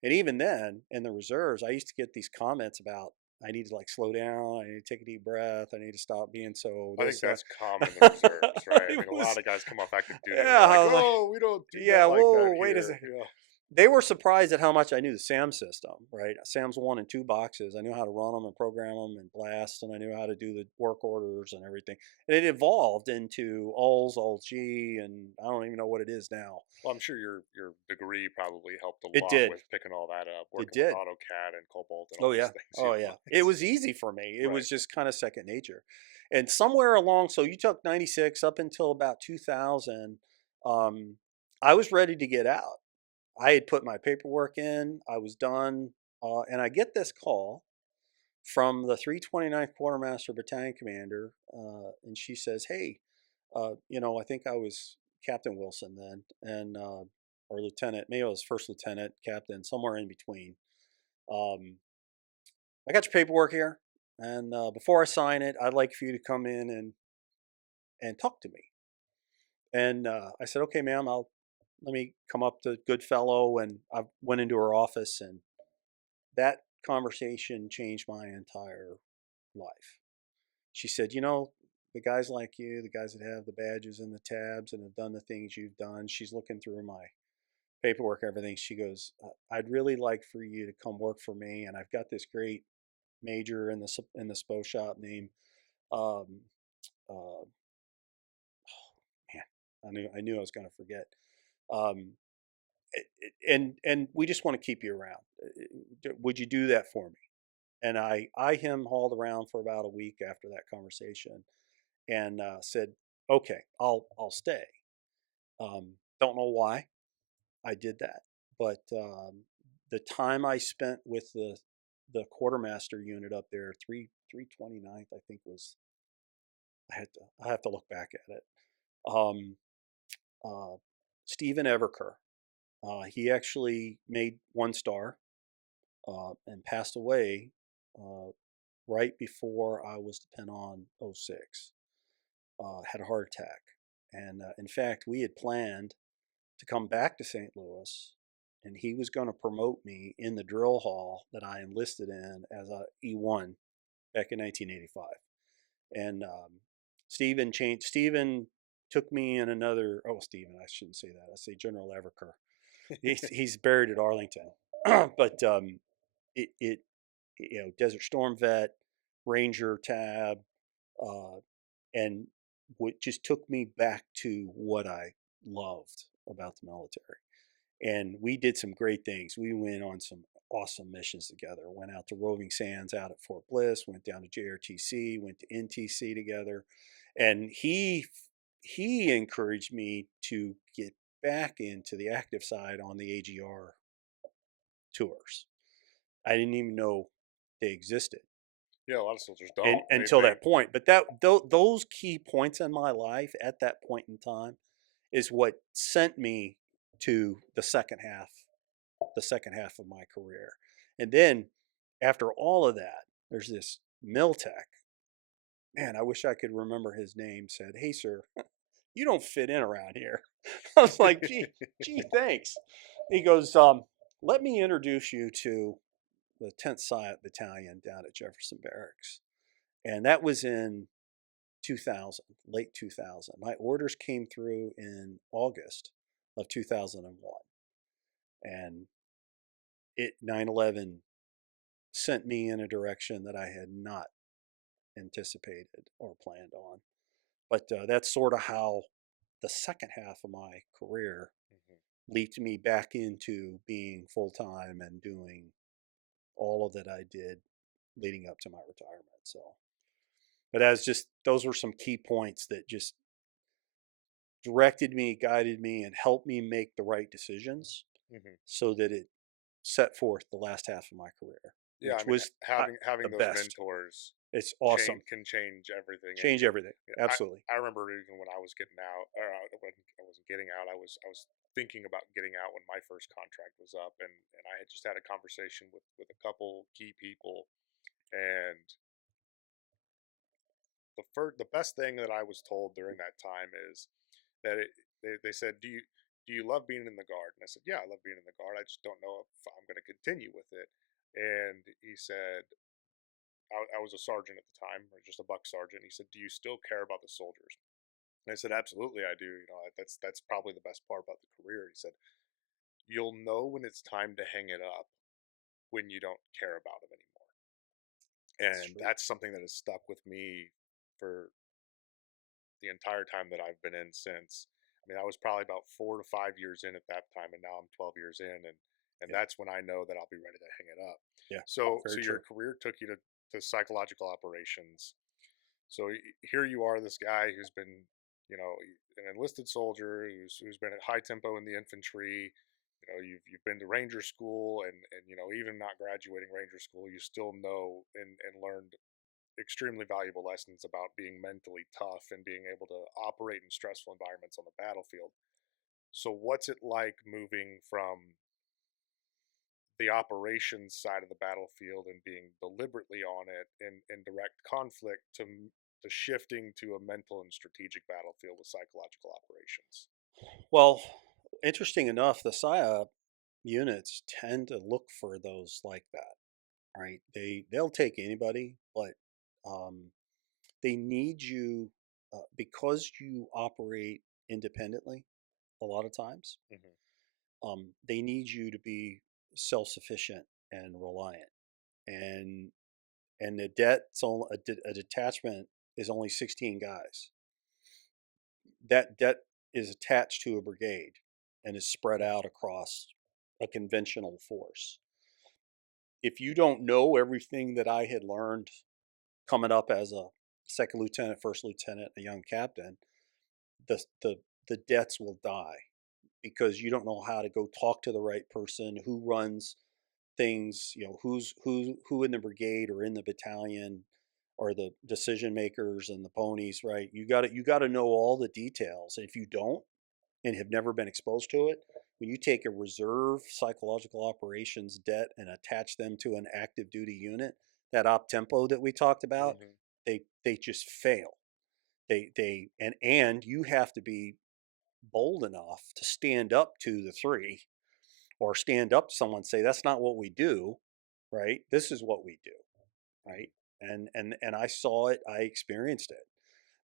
And even then, in the reserves, I used to get these comments about, I need to like slow down, I need to take a deep breath, I need to stop being so I think this. that's common in the reserves, right? I It think a lot was, of guys come off active duty and they're yeah, like, I was like, "Oh, we don't do yeah, that like whoa, that wait a here." second. Yeah. They were surprised at how much I knew the SAM system, right? SAM's 1 and 2 boxes. I knew how to run them and program them and blast, and I knew how to do the work orders and everything. And it evolved into ALS, ALS-G, and I don't even know what it is now. Well, I'm sure your degree probably helped a It lot did. with picking all that up, It working with did. AutoCAD and Cobalt and all Oh those yeah. things. Oh yeah. It was easy for me. It Right. was just kind of second nature. And somewhere along, so you took 96 up until about 2000, um, I was ready to get out. I had put my paperwork in, I was done, and I get this call from the 329th Quartermaster Battalion Commander, and she says, "Hey, I think I was Captain Wilson then, and or Lieutenant, maybe I was First Lieutenant, Captain, somewhere in between. Um, I got your paperwork here, and before I sign it, I'd like for you to come in and talk to me." And I said, "Okay, ma'am, let me come up to Goodfellow," and I went into her office, and that conversation changed my entire life. She said, the guys like you, the guys that have the badges and the tabs and have done the things you've done, she's looking through my paperwork, everything. She goes, I'd really like for you to come work for me. And I've got this great major in the SPO shop named um, I knew I was going to forget. Um, and we just want to keep you around. Would you do that for me? And I him hauled around for about a week after that conversation, and said, okay, I'll stay. Don't know why I did that, but the time I spent with the quartermaster unit up there, 329th, I think was. I have to look back at it. Um, uh, Stephen Everker. He actually made 1 star and passed away uh, right before I was to pin on '06. Had a heart attack. And in fact, we had planned to come back to St. Louis, and he was going to promote me in the drill hall that I enlisted in as a E1 back in 1985. And Stephen took me in another. Oh, Stephen, I shouldn't say that. I say General Everker. He's buried at Arlington, but it Desert Storm vet, Ranger tab, uh, and what just took me back to what I loved about the military. And we did some great things. We went on some awesome missions together. Went out to Roving Sands out at Fort Bliss. Went down to JRTC. Went to NTC together, and he encouraged me to get back into the active side on the AGR tours. I didn't even know they existed. Yeah, a lot of soldiers don't. And until that point. But those key points in my life at that point in time is what sent me to the second half of my career. And then after all of that, there's this Miltech. Man, I wish I could remember his name. Said, "Hey, sir, you don't fit in around here." I was like, gee, thanks. He goes, let me introduce you to the 10th CA Battalion down at Jefferson Barracks. And that was in 2000, late 2000. My orders came through in August of 2001. And 9/11 sent me in a direction that I had not anticipated or planned on. But that's sort of how the second half of my career leaped me back into being full time and doing all of that I did leading up to my retirement. So, but as just those were some key points that just directed me, guided me, and helped me make the right decisions, so that it set forth the last half of my career, Yeah, which I mean, was having the those best. mentors It's awesome. can change everything. Change everything. Absolutely. I remember even when I was getting out, or when I wasn't getting out, I was thinking about getting out when my first contract was up, and I had just had a conversation with a couple key people, and the best thing that I was told during that time is that they said, do you love being in the Guard? And I said, yeah, I love being in the Guard. I just don't know if I'm going to continue with it. And he said, I was a sergeant at the time, or just a buck sergeant. He said, do you still care about the soldiers? And I said, absolutely, I do. You know, that's probably the best part about the career. He said, you'll know when it's time to hang it up when you don't care about them anymore. And that's something that has stuck with me for the entire time that I've been in since. I mean, I was probably about 4 to 5 years in at that time, and now I'm 12 years in, and that's when I know that I'll be ready to hang it up. Yeah. So your career took you to psychological operations. So here you are, this guy who's been, you know, an enlisted soldier who's been at high tempo in the infantry. You know, you've been to Ranger school, and you know, even not graduating Ranger school, you still know and learned extremely valuable lessons about being mentally tough and being able to operate in stressful environments on the battlefield. So what's it like moving from the operations side of the battlefield and being deliberately on it in direct conflict to shifting to a mental and strategic battlefield with psychological operations? Well, interesting enough, the PSYOP units tend to look for those like that, right? They'll take anybody, but they need you because you operate independently a lot of times. They need you to be self-sufficient and reliant, and a detachment is only 16 guys. That is attached to a brigade and is spread out across a conventional force. If you don't know everything that I had learned coming up as a second lieutenant, first lieutenant, a young captain, the the the debts will die because you don't know how to go talk to the right person, who runs things, who in the brigade or in the battalion are the decision makers and the ponies, right? You got to know all the details. If you don't and have never been exposed to it, when you take a reserve psychological operations debt and attach them to an active duty unit, that op tempo that we talked about, Mm-hmm. they just fail. And you have to be bold enough to stand up to the three or stand up to someone and say, that's not what we do, right? This is what we do, right? And I saw it, I experienced it.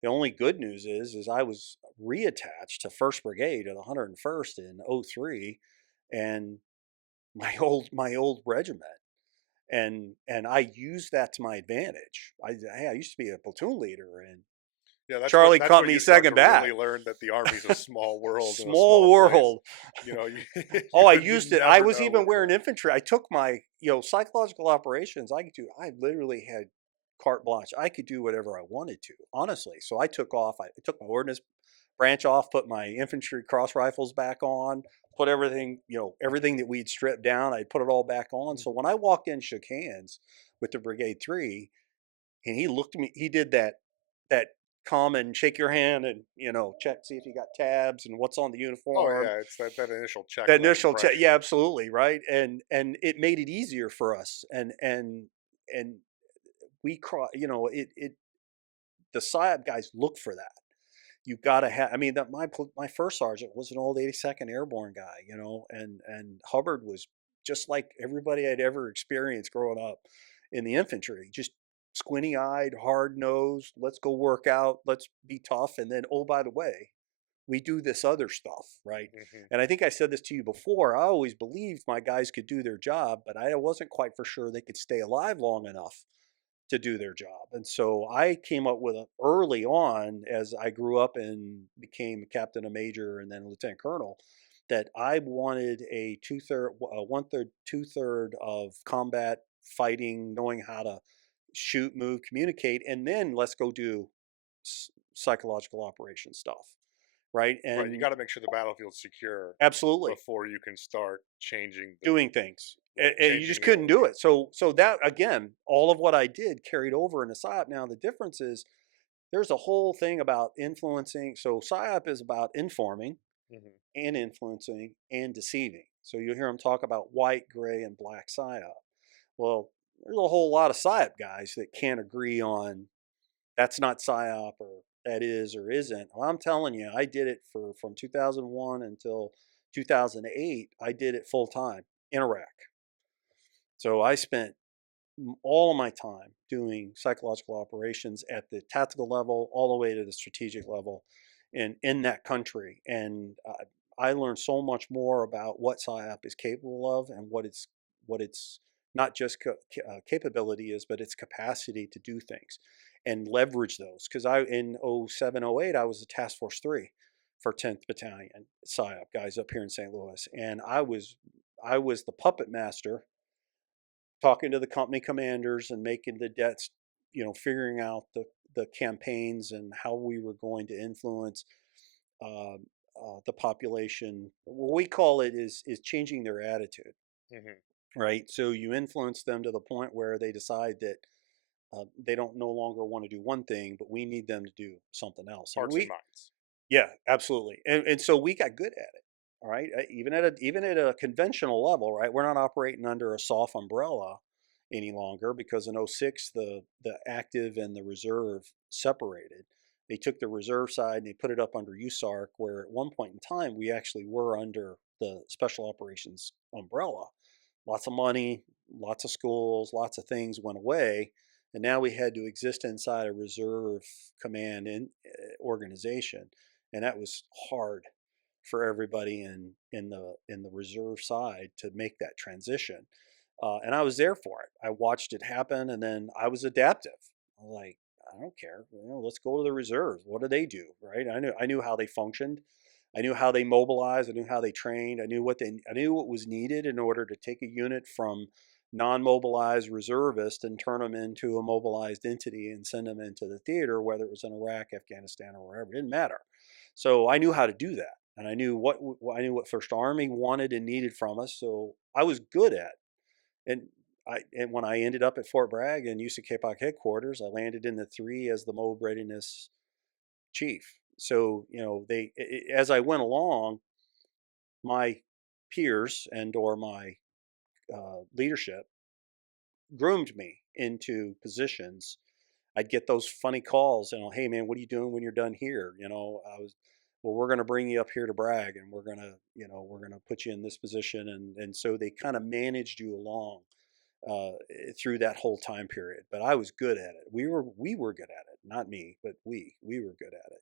The only good news is I was reattached to 1st Brigade of the 101st in '03, and my old regiment, and I used that to my advantage. I used to be a platoon leader in Yeah, Charlie that's where Company you start to 2nd really Bat. learn that the Army's a small world in a Small small place. world. You know, you Oh, I you used it. I never was know even what. wearing infantry. I took my, psychological operations. I literally had carte blanche. I could do whatever I wanted to, honestly. So I took off. I took my ordnance branch off, put my infantry cross rifles back on, put everything, everything that we'd stripped down, I put it all back on. So Mhm. when I walked in, shook hands with the Brigade 3, and he looked at me, he did that common shake your hand and, check, see if you got tabs and what's on the Oh uniform. yeah, it's that initial check That of that initial check, impression. yeah, absolutely, right, and it made it easier for us, and we cross, the PSYOP guys look for that. You got to have. I mean, that my first sergeant was an old 82nd Airborne guy, and Hubbard was just like everybody I'd ever experienced growing up in the infantry, just squinty eyed, hard nosed. Let's go work out. Let's be tough, and then, oh, by the way, we do this other stuff, right? Hmm. And I think I said this to you before. I always believed my guys could do their job, but I wasn't quite for sure they could stay alive long enough to do their job. And so I came up with early on, as I grew up and became a captain, a major, and then lieutenant colonel, that I wanted a one third, two third of combat fighting, knowing how to shoot, move, communicate, and then let's go do psychological operation stuff, right? Right, you And got to make sure the battlefield's secure absolutely before you can start changing the doing things. And you changing just the couldn't order. do it. So that again, all of what I did carried over into PSYOP. Now the difference is there's a whole thing about influencing. So PSYOP is about informing Hmm. and influencing and deceiving. So you'll hear them talk about white, gray, and black PSYOP. Well, there's a whole lot of PSYOP guys that can't agree on that's not PSYOP or that is or isn't. Well, I'm telling you, I did it from 2001 until 2008. I did it full time in Iraq. So I spent all of my time doing psychological operations at the tactical level all the way to the strategic level in that country. And I learned so much more about what PSYOP is capable of and what its not just capability is, but its capacity to do things and leverage those. Because I in '07, '08, I was a Task Force 3 for 10th Battalion PSYOP guys up here in St. Louis, and I was the puppet master talking to the company commanders and making the debts, figuring out the campaigns and how we were going to influence uh, the population. What we call it is changing their attitude, Hmm. right? So you influence them to the point where they decide that they don't no longer want to do one thing, but we need them to do something else. And Hearts and minds. yeah, absolutely. And so we got good at it. All right. Even at a conventional level, right? We're not operating under a soft umbrella any longer because in '06 the active and the reserve separated. They took the reserve side and they put it up under USARC, where at one point in time we actually were under the special operations umbrella. Lots of money, lots of schools, lots of things went away, and now we had to exist inside a reserve command organization, and that was hard for everybody in the reserve side to make that transition. And I was there for it. I watched it happen, and then I was adaptive. I was like, I don't care. Let's go to the reserves. What do they do, right? I knew how they functioned. I knew how they mobilized. I knew how they trained. I knew I knew what was needed in order to take a unit from non-mobilized reservists and turn them into a mobilized entity and send them into the theater, whether it was in Iraq, Afghanistan, or wherever. It didn't matter. So I knew how to do that, and I knew what First Army wanted and needed from us. So I was good at. And and when I ended up at Fort Bragg and USACAPOC headquarters, I landed in the 3 as the MOB readiness chief. So as I went along, my peers and or my leadership groomed me into positions. I'd get those funny calls, hey man, what are you doing when you're done here? Well, we're going to bring you up here to Bragg, and we're going to put you in this position, and so they kind of managed you along through that whole time period. But I was good at it. We were good at it, not me, but we were good at it.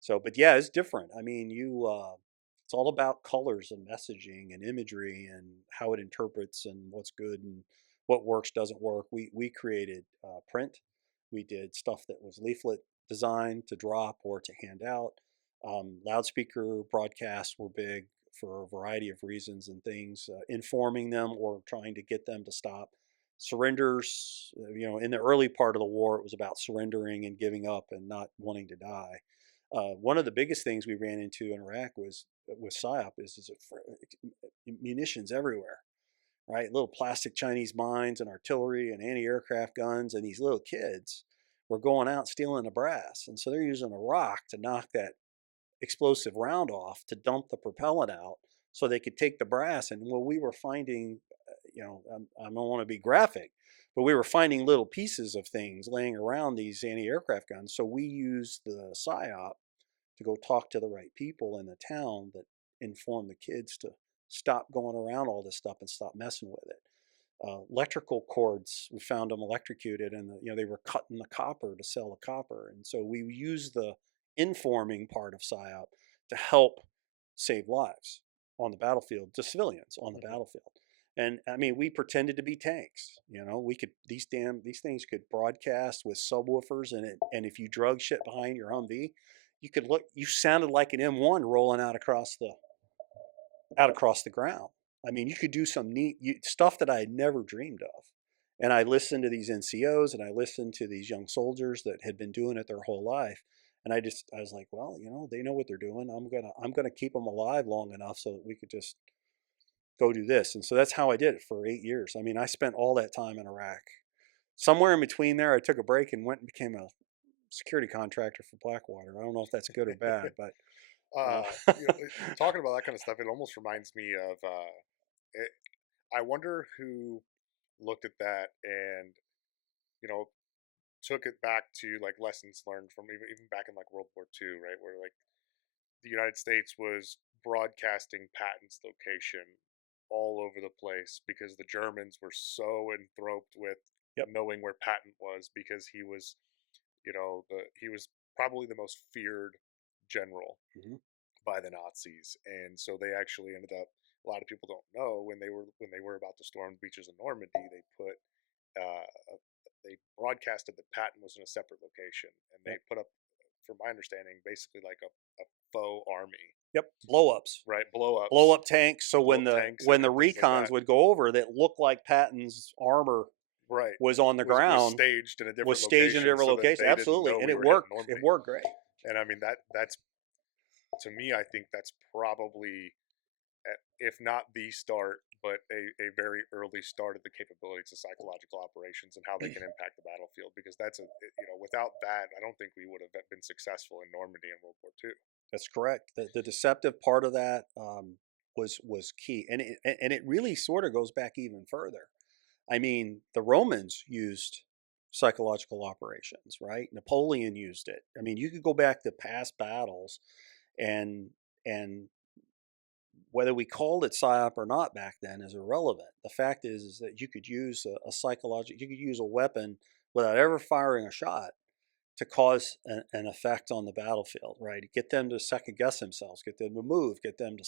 So, but yeah, it's different. I mean, it's all about colors and messaging and imagery and how it interprets and what's good and what works, doesn't work. We created print. We did stuff that was leaflet designed to drop or to hand out. Loudspeaker broadcasts were big for a variety of reasons and things, informing them or trying to get them to stop. Surrenders, in the early part of the war, it was about surrendering and giving up and not wanting to die. One of the biggest things we ran into in Iraq was with PSYOP is munitions everywhere, right? Little plastic Chinese mines and artillery and anti-aircraft guns, and these little kids were going out stealing the brass, and so they're using a rock to knock that explosive round off to dump the propellant out so they could take the brass. And well, we were finding, I don't want to be graphic, but we were finding little pieces of things laying around these anti-aircraft guns. So we used the PSYOP to go talk to the right people in the town that informed the kids to stop going around all this stuff and stop messing with it. Electrical cords, we found them electrocuted, and they were cutting the copper to sell the copper, and so we used the informing part of PSYOP to help save lives on the battlefield, to civilians on the battlefield. And I mean, we pretended to be tanks. We could these things could broadcast with subwoofers in it, and if you drug shit behind your Humvee, you sounded like an M1 rolling out across the ground. I mean, you could do some neat stuff that I had never dreamed of. And I listened to these NCOs and I listened to these young soldiers that had been doing it their whole life. And I was like, well, they know what they're doing. I'm gonna keep them alive long enough so that we could just go do this. And so that's how I did it for 8 years. I mean, I spent all that time in Iraq. Somewhere in between there, I took a break and went and became a security contractor for Blackwater. I don't know if that's good or bad, but talking about that kind of stuff, it almost reminds me of. I wonder who looked at that and you know took it back to like lessons learned from even back in like World War II, right? Where like the United States was broadcasting Patton's location all over the place because the Germans were so enthralled with yep. knowing where Patton was because he was, he was probably the most feared general by the Nazis, and so they actually ended up. A lot of people don't know when they were about to storm the beaches of Normandy, uh, they broadcasted that Patton was in a separate location, and they put up, from my understanding, basically like a faux army. Yep, blow ups. Right, blow up tanks. So when the recons would go over, that looked like Patton's armor was on the ground, was staged in a different location. Absolutely, and it worked. It worked great. And I mean that's to me, I think that's probably, if not the start, but a very early start of the capabilities of psychological operations and how they can impact the battlefield. Because without that, I don't think we would have been successful in Normandy in World War II. That's correct. The deceptive part of that was key, and it really sort of goes back even further. I mean, the Romans used psychological operations, right? Napoleon used it. I mean, you could go back to past battles, and whether we called it PSYOP or not back then is irrelevant. The fact is that you could use you could use a weapon without ever firing a shot to cause an effect on the battlefield, right? Get them to second guess themselves, get them to move, get them to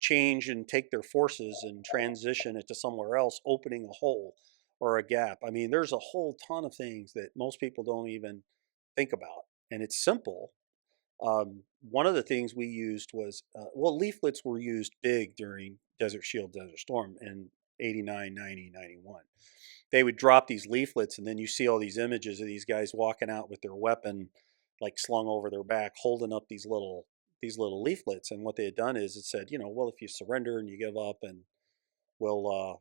change and take their forces and transition it to somewhere else, opening a hole or a gap. I mean, there's a whole ton of things that most people don't even think about. And it's simple, One of the things we used was, well, leaflets were used big during Desert Shield, Desert Storm in 89, 90, 91. They would drop these leaflets, and then you see all these images of these guys walking out with their weapon like slung over their back, holding up these little leaflets. And what they had done is it said, well, if you surrender and you give up, and we'll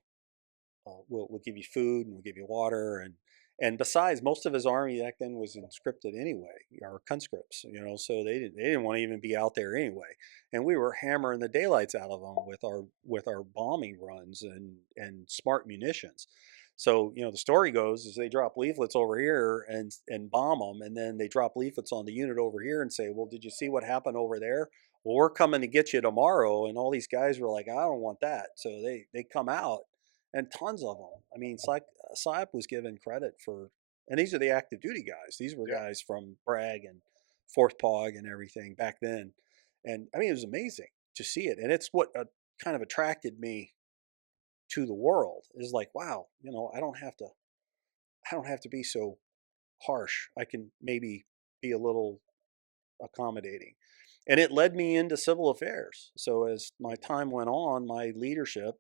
we'll give you food and we'll give you water. And besides, most of his army back then was conscripted anyway, or conscripts, so they didn't want to even be out there anyway. And we were hammering the daylights out of them with our bombing runs and smart munitions. So the story goes is they drop leaflets over here and bomb them, and then they drop leaflets on the unit over here and say, well, did you see what happened over there? Well, we're coming to get you tomorrow. And all these guys were like, I don't want that. So they come out, and tons of them. I mean, PSYOP was given credit for, and these are the active duty guys. These were Yeah. guys from Bragg and Fourth Pog and everything back then. And I mean, it was amazing to see it. And it's what kind of attracted me to the world, is like, wow, I don't have to be so harsh. I can maybe be a little accommodating. And it led me into civil affairs. So as my time went on, my leadership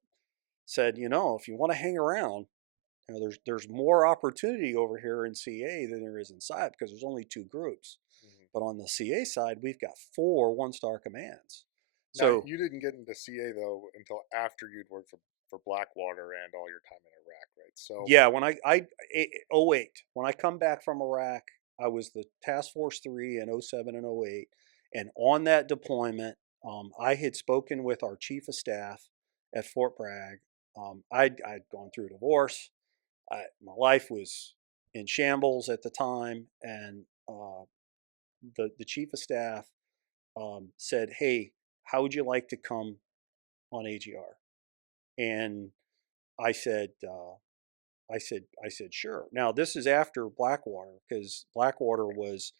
said, if you want to hang around, there's more opportunity over here in CA than there is in PSYOP, because there's only two groups. Mm-hmm. But on the CA side, we've got 4 one-star commands. Now, So you didn't get into CA though until after you'd worked for Blackwater and all your time in Iraq, right? So yeah, when I 08, when I come back from Iraq, I was the Task Force 3 in 07 and 08, and on that deployment, I had spoken with our chief of staff at Fort Bragg. I'd gone through a divorce. My life was in shambles at the time, and the chief of staff said, "Hey, how would you like to come on AGR?" And I said, sure. Now this is after Blackwater, because Blackwater was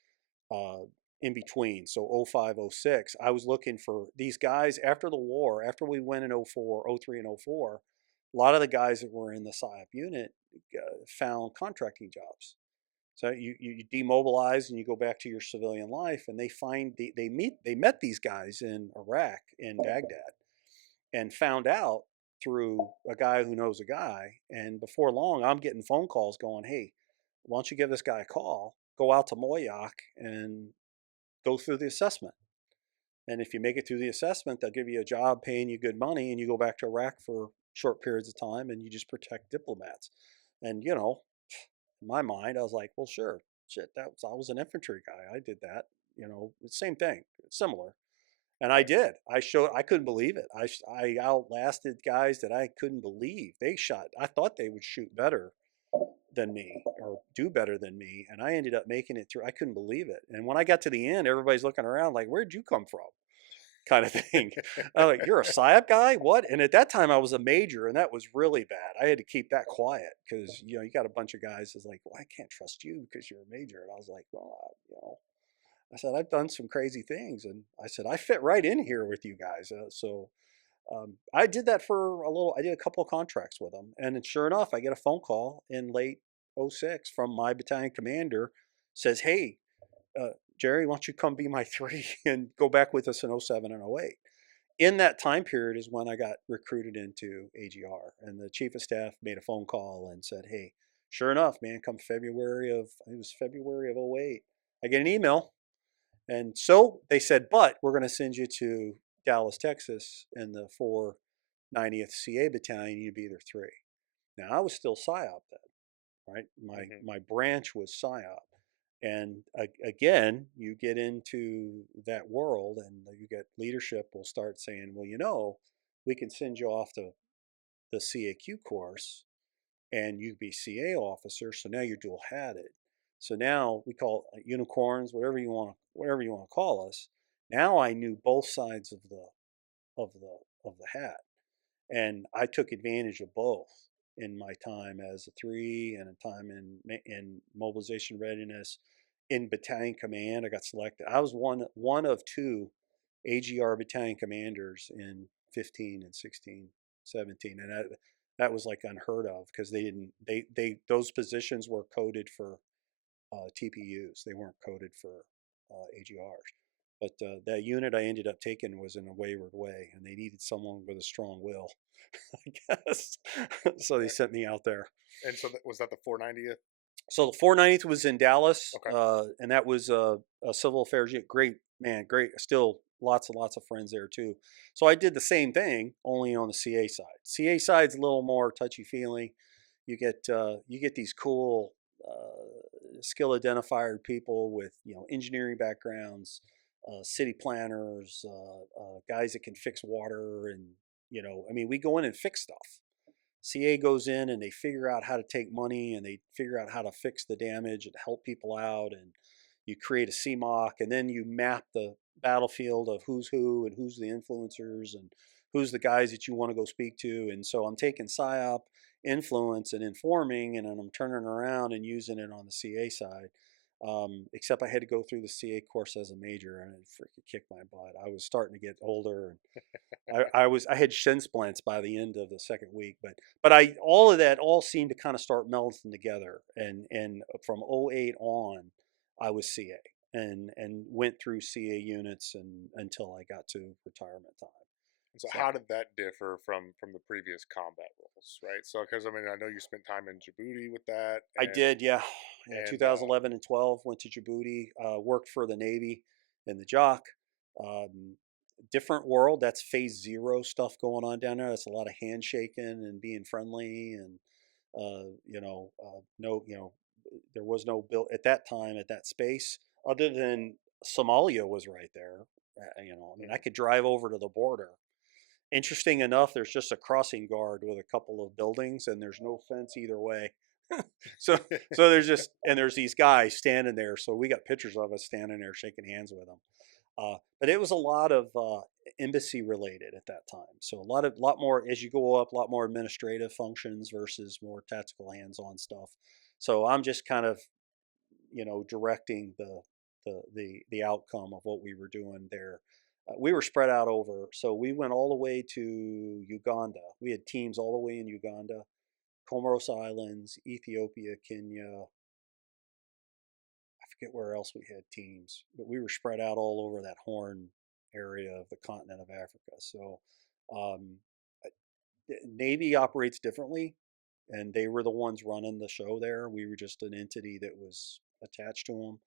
uh, in between. So 05, 06, I was looking for these guys after the war. After we went in 04, 03, and 04, a lot of the guys that were in the PSYOP unit found contracting jobs. So you demobilize and you go back to your civilian life, and they met these guys in Iraq, in Baghdad, and found out through a guy who knows a guy. And before long, I'm getting phone calls going, hey, why don't you give this guy a call? Go out to Moyak and go through the assessment. And if you make it through the assessment, they'll give you a job paying you good money, and you go back to Iraq for short periods of time, and you just protect diplomats. And in my mind, I was like, well, sure, shit, I was an infantry guy. I did that. Same thing, similar. And I did. I couldn't believe it. I outlasted guys that I couldn't believe. They shot. I thought they would shoot better than me or do better than me, and I ended up making it through. I couldn't believe it. And when I got to the end, everybody's looking around like, "Where'd you come from?" Kind of thing. I'm like, "You're a PSYOP guy? What?" And at that time, I was a major, and that was really bad. I had to keep that quiet because you got a bunch of guys that's like, "Well, I can't trust you because you're a major." And I was like, "Well, I said, I've done some crazy things." And I said, I fit right in here with you guys. I did that for I did a couple of contracts with them. And then sure enough, I get a phone call in late 06 from my battalion commander, says, hey, Jerry, why don't you come be my 3 and go back with us in 07 and 08. In that time period is when I got recruited into AGR. And the chief of staff made a phone call and said, hey, sure enough, man, come it was February of 08, I get an email. And so they said, but we're going to send you to Dallas, Texas, in the 490th CA Battalion. You'd be either 3. Now, I was still PSYOP then, right? My branch was PSYOP. And again, you get into that world, and you get leadership will start saying, well, we can send you off to the CAQ course, and you be CA officer. So now you're dual hatted. So now we call it unicorns, whatever you want to call us. Now I knew both sides of the hat, and I took advantage of both in my time as a 3 and a time in mobilization readiness. In battalion command, I got selected. I was one of 2 AGR battalion commanders in 15 and 16, 17, and that was like unheard of, because those positions were coded for TPUs. They weren't coded for AGRs. But that unit I ended up taking was in a wayward way, and they needed someone with a strong will, I guess. So they Okay. sent me out there. And so was that the 490th? So the 490th was in Dallas, Okay. and that was a civil affairs unit. Great, man, great. Still lots and lots of friends there too. So I did the same thing, only on the CA side. CA side's a little more touchy feely. You get these cool skill identifier people with engineering backgrounds, city planners, guys that can fix water, and I mean we go in and fix stuff. CA goes in and they figure out how to take money and they figure out how to fix the damage and help people out. And you create a CMOC, and then you map the battlefield of who's who and who's the influencers and who's the guys that you want to go speak to. And so I'm taking PSYOP influence and informing, and then I'm turning around and using it on the CA side. Except I had to go through the CA course as a major, and it freaking kicked my butt. I was starting to get older, and I had shin splints by the end of the second week, but I all of that all seemed to kind of start melting together, and from '08 on, I was CA and went through CA units and until I got to retirement time. So So how did that differ from the previous combat roles, right? So because I mean I know you spent time in Djibouti with that, I did, yeah, yeah. and 2011 and 12 went to Djibouti, worked for the Navy in the JOC. Um, Different world. That's phase zero stuff going on down there. That's a lot of handshaking and being friendly, and no, there was no built at that time at that space other than Somalia was right there. I mean, I could drive over to the border. Interesting enough, there's just a crossing guard with a couple of buildings, and there's no fence either way. so there's these guys standing there. So we got pictures of us standing there shaking hands with them. But it was a lot of embassy related at that time. So lot more as you go up, a lot more administrative functions versus more tactical hands-on stuff. So I'm just kind of directing the outcome of what we were doing there. We were spread out over, so we went all the way to Uganda. We had teams all the way in Uganda, Comoros Islands, Ethiopia, Kenya. I forget where else we had teams, but we were spread out all over that Horn area of the continent of Africa. So, um, Navy operates differently, and they were the ones running the show there. We were just an entity that was attached to them.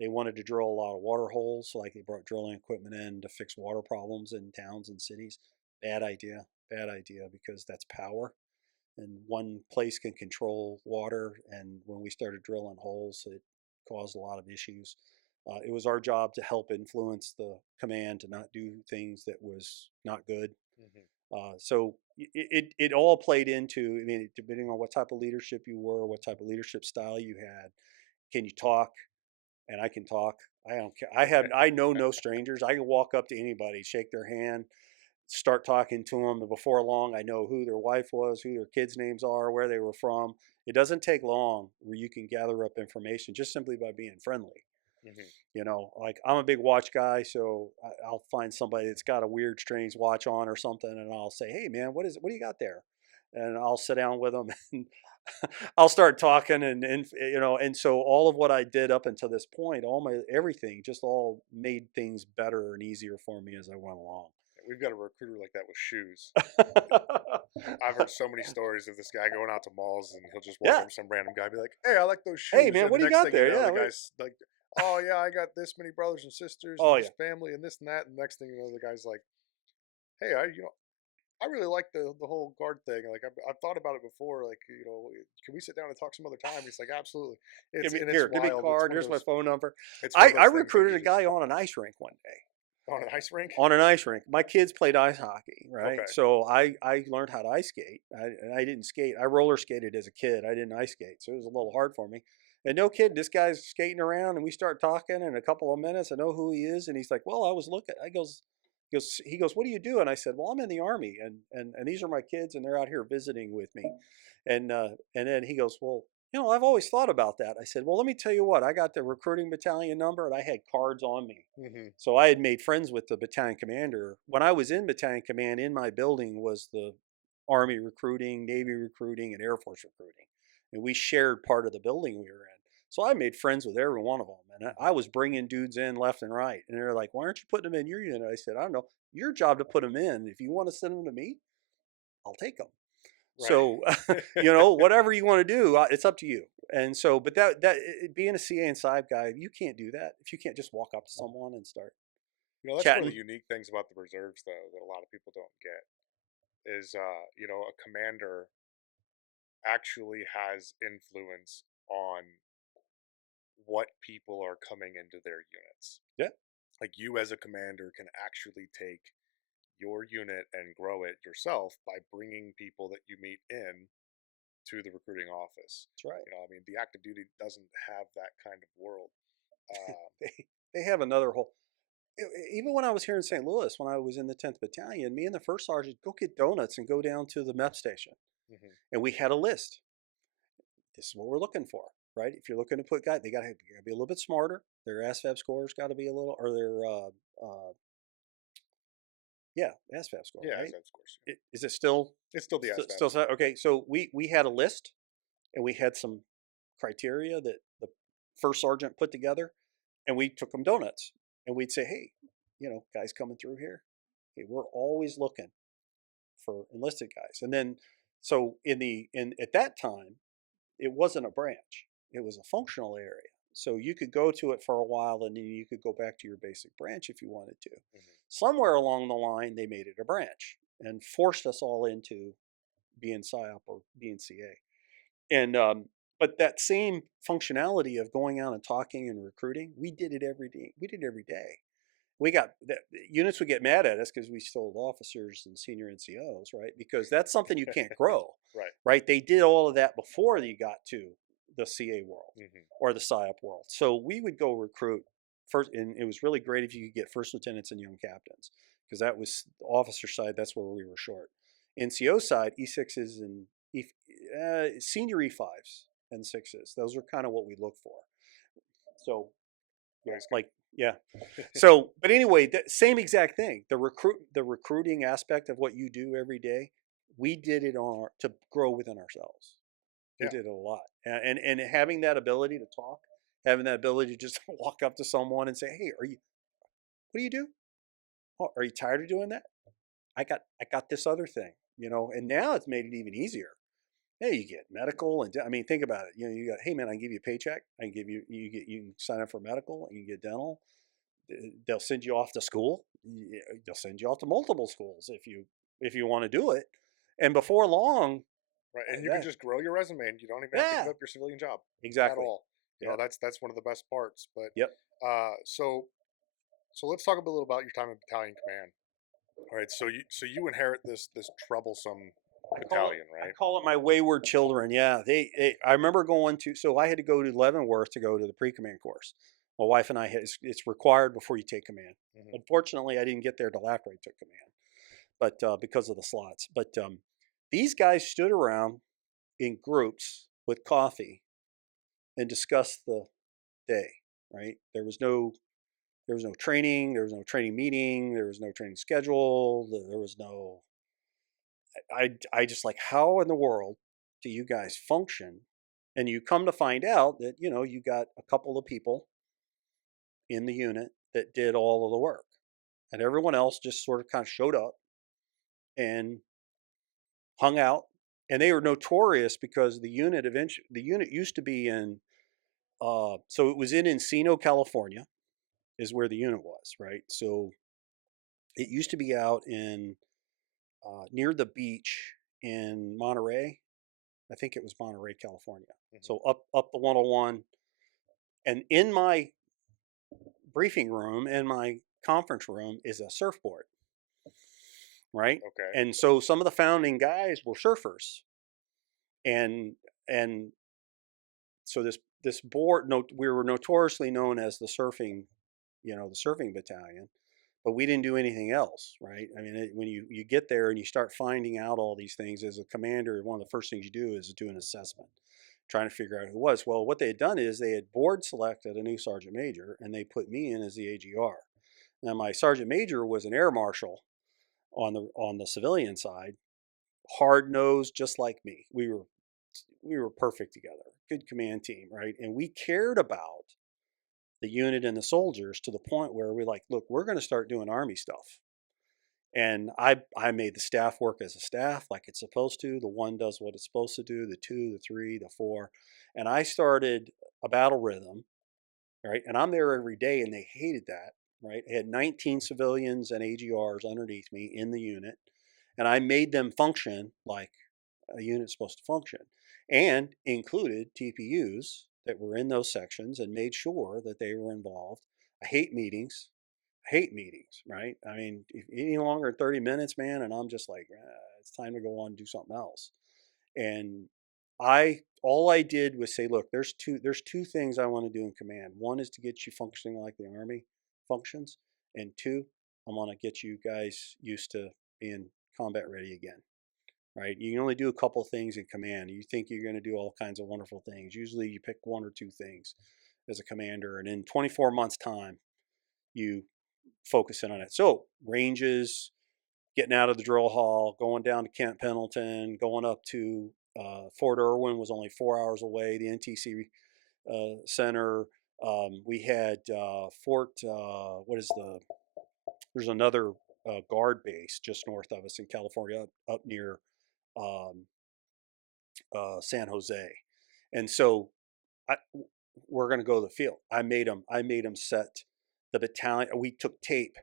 They wanted to drill a lot of water holes, so like they brought drilling equipment in to fix water problems in towns and cities. Bad idea, because that's power, and one place can control water. And when we started drilling holes, it caused a lot of issues. It was our job to help influence the command to not do things that was not good. So it all played into. I mean, depending on what type of leadership you were, what type of leadership style you had. Can you talk? And I can talk. I don't care. I know no strangers. I can walk up to anybody, shake their hand, start talking to them, and before long, I know who their wife was, who their kids' names are, where they were from. It doesn't take long where you can gather up information just simply by being friendly. Like I'm a big watch guy, so I'll find somebody that's got a weird, strange watch on or something, and I'll say, "Hey, man, what is it? What do you got there?" And I'll sit down with them and I'll start talking, and so all of what I did up until this point, all my everything, just all made things better and easier for me as I went along. we've got a recruiter like that with shoes. I've heard so many stories of this guy going out to malls and he'll just walk Yeah. up to some random guy and be like, "Hey, I like those Hey, shoes." man, And what the do you next got thing there? you know, Yeah. the guy's like, "Oh yeah, I got this many brothers and sisters Oh and yeah. this family and this and that." And the next thing you know, the guy's like, "Hey, I really like the whole guard thing. Like I've thought about it before. Like can we sit down and talk some other time?" He's like, "Absolutely." It's Give me a wild. It's card. one of Here's my those. phone number. It's one I, of I those things that recruited you a just guy on an ice rink one day. on an ice rink. On an ice rink. My kids played ice hockey, right? Okay. So I learned how to ice skate. I didn't skate. I roller skated as a kid. I didn't ice skate, so it was a little hard for me. And no kid, this guy's skating around, and we start talking. In a couple of minutes, I know who he is, and he's like, "Well, I was looking." He goes, "What do you do?" And I said, "Well, I'm in the Army, and these are my kids, and they're out here visiting with me." And then he goes, "Well, I've always thought about that." I said, "Well, let me tell you what. I got the recruiting battalion number, and I had cards on me." Mm-hmm. So I had made friends with the battalion commander. When I was in battalion command, in my building was the Army recruiting, Navy recruiting, and Air Force recruiting. And we shared part of the building we were in. So I made friends with every one of them, and I was bringing dudes in left and right. And they're like, "Why aren't you putting them in your unit?" I said, "I don't know. Your job to put them in. If you want to send them to me, I'll take them." Right. So, whatever you want to do, it's up to you. And so, but being a CA and SIBE guy, you can't do that if you can't just walk up to someone and start That's one of the chatting. unique things about the reserves, though, that a lot of people don't get is, a commander actually has influence on what people are coming into their units. Yeah, Like you as a commander can actually take your unit and grow it yourself by bringing people that you meet in to the recruiting office. that's right. I mean, the active duty doesn't have that kind of world. Uh, They have another whole. Even when I was here in St. Louis, when I was in the 10th Battalion, me and the first sergeant go get donuts and go down to the MEP station, mhm. and we had a list. This is what we're looking for, right? If you're looking to put guys, they got to be a little bit smarter. Their ASVAB scores got to be a little, or their yeah, ASVAB score, Yeah, right? of course. Is it still It's still the ASVAB. still okay? So we had a list, and we had some criteria that the first sergeant put together, and we took them donuts, and we'd say, hey, guys coming through here, hey, we're always looking for enlisted guys. And then, so at that time, it wasn't a branch; it was a functional area. So you could go to it for a while, and then you could go back to your basic branch if you wanted to. Mhm. Somewhere along the line, they made it a branch and forced us all into being PSYOP or being CA. And but that same functionality of going out and talking and recruiting, we did it every day. We did it every day. We got units would get mad at us because we stole officers and senior NCOs, right? Because that's something you can't grow, Right. right? They did all of that before you got to the CA world Mhm. or the PSYOP world. So we would go recruit first, and it was really great if you could get first lieutenants and young captains, because that was the officer side. That's where we were short. NCO side, E6s and senior E5s and 6s. Those are kind of what we look for. So, Nice. yeah. So, but anyway, the same exact thing. The recruiting aspect of what you do every day, we did it to grow within ourselves. We Yeah. did it a lot, and having that ability to talk, having that ability to just walk up to someone and say, "Hey, what do you do? Oh, are you tired of doing that? I got this other thing, And now it's made it even easier. Hey, you get medical, and I mean, think about it. You got, hey man, I can give you a paycheck. I can give you can sign up for medical. You can get dental. They'll send you off to school. They'll send you off to multiple schools if you want to do it. And before long, Right, and you can just grow your resume, and you don't even have to yeah, give up your civilian job at exactly. all. Yeah. That's one of the best parts. But Yep. so let's talk a little about your time in battalion command. All right, so you inherit this troublesome battalion, I right? call it my wayward children. Yeah, I remember going to. So I had to go to Leavenworth to go to the pre-command course. My wife and I had. It's required before you take command. Mhm. Unfortunately, I didn't get there till after I took command, but because of the slots. But these guys stood around in groups with coffee and discussed the day. Right? There was no training. There was no training meeting. There was no training schedule. There was no. I just like, how in the world do you guys function? And you come to find out that you got a couple of people in the unit that did all of the work, and everyone else just sort of kind of showed up and hung out. And they were notorious because the unit used to be in. So it was in Encino, California, is where the unit was, right? So it used to be out in near the beach in Monterey. I think it was Monterey, California. Mhm. So up the 101, and in my briefing room, in my conference room, is a surfboard, right? Okay. And so some of the founding guys were surfers, and and so this board, no, we were notoriously known as the surfing, the surfing battalion, but we didn't do anything else, right? I mean, when you get there and you start finding out all these things as a commander, one of the first things you do is do an assessment, trying to figure out who it was. Well, what they had done is they had board selected a new sergeant major, and they put me in as the AGR. Now, my sergeant major was an air marshal on the civilian side, hard nosed, just like me. We were perfect together. good command team, right? And we cared about the unit and the soldiers to the point where we're like, look, we're going to start doing Army stuff. And I made the staff work as a staff like it's supposed to. The one does what it's supposed to do, the two, the three, the four. And I started a battle rhythm, right? And I'm there every day, and they hated that, right? I had 19 civilians and AGRs underneath me in the unit, and I made them function like a unit's supposed to function, and included TPUs that were in those sections and made sure that they were involved. I hate meetings. Hate meetings, right? I mean, if any longer than 30 minutes, man, and I'm just like, it's time to go on and do something else. And all I did was say, look, there's two things I want to do in command. One is to get you functioning like the Army functions, and two, I want to get you guys used to being combat ready again. Right? You can only do a couple things in command. You think you're going to do all kinds of wonderful things. Usually, you pick one or two things as a commander, and in 24 months' time, you focus in on it. So ranges, getting out of the drill hall, going down to Camp Pendleton, going up to Fort Irwin was only 4 hours away. The NTC center. We had Fort. There's another guard base just north of us in California, up near um, San Jose, and so I, we're going to go to the field. I made them set the battalion. We took tape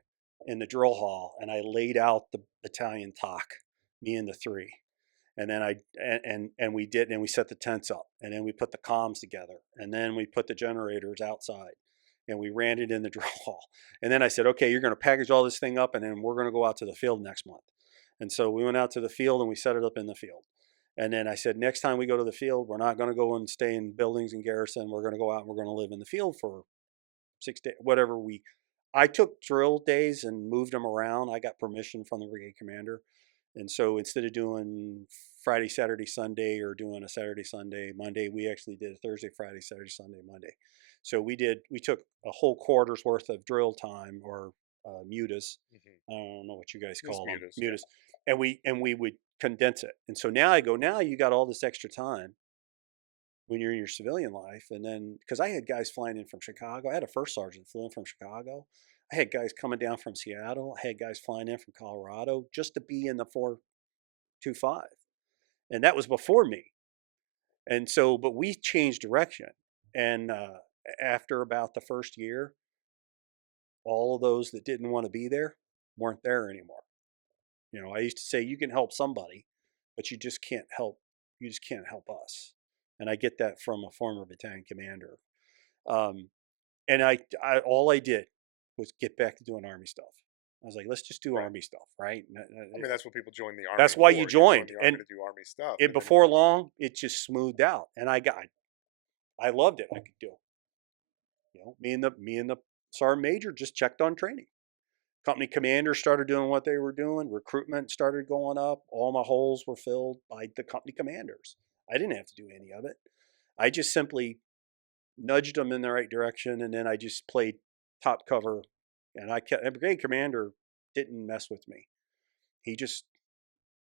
in the drill hall, and I laid out the battalion talk, me and the three, and then and we did, and we set the tents up, and then we put the comms together, and then we put the generators outside, and we ran it in the drill hall, and then I said, okay, you're going to package all this thing up, and then we're going to go out to the field next month, and so we went out to the field and we set it up in the field. And then I said, next time we go to the field, we're not going to go and stay in buildings and garrison. We're going to go out and we're going to live in the field for 6 days, whatever we. I took drill days and moved them around. I got permission from the brigade commander. And so instead of doing Friday, Saturday, Sunday, or doing a Saturday, Sunday, Monday, we actually did a Thursday, Friday, Saturday, Sunday, Monday. So we took a whole quarter's worth of drill time, or mutas. I don't know what you guys call them. Mutas. Yeah. And we would condense it. And so now you got all this extra time when you're in your civilian life. And then, because I had guys flying in from Chicago. I had a first sergeant flew in from Chicago. I had guys coming down from Seattle. I had guys flying in from Colorado just to be in the 425. And that was before me. And so, but we changed direction. And after about the first year, all of those that didn't want to be there weren't there anymore. You know, I used to say you can help somebody, but you just can't help us. And I get that from a former battalion commander. And I all I did was get back to doing Army stuff. I was like, let's just do Army stuff, right? I mean, that's what people join the Army. That's why you joined. The Army to do Army stuff. And before long, it just smoothed out, and I loved it. I could do. You know, me and the sergeant major just checked on training. Company commanders started doing what they were doing. Recruitment started going up. All my holes were filled by the company commanders. I didn't have to do any of it. I just simply nudged them in the right direction, and then I just played top cover. And a brigade commander didn't mess with me. He just,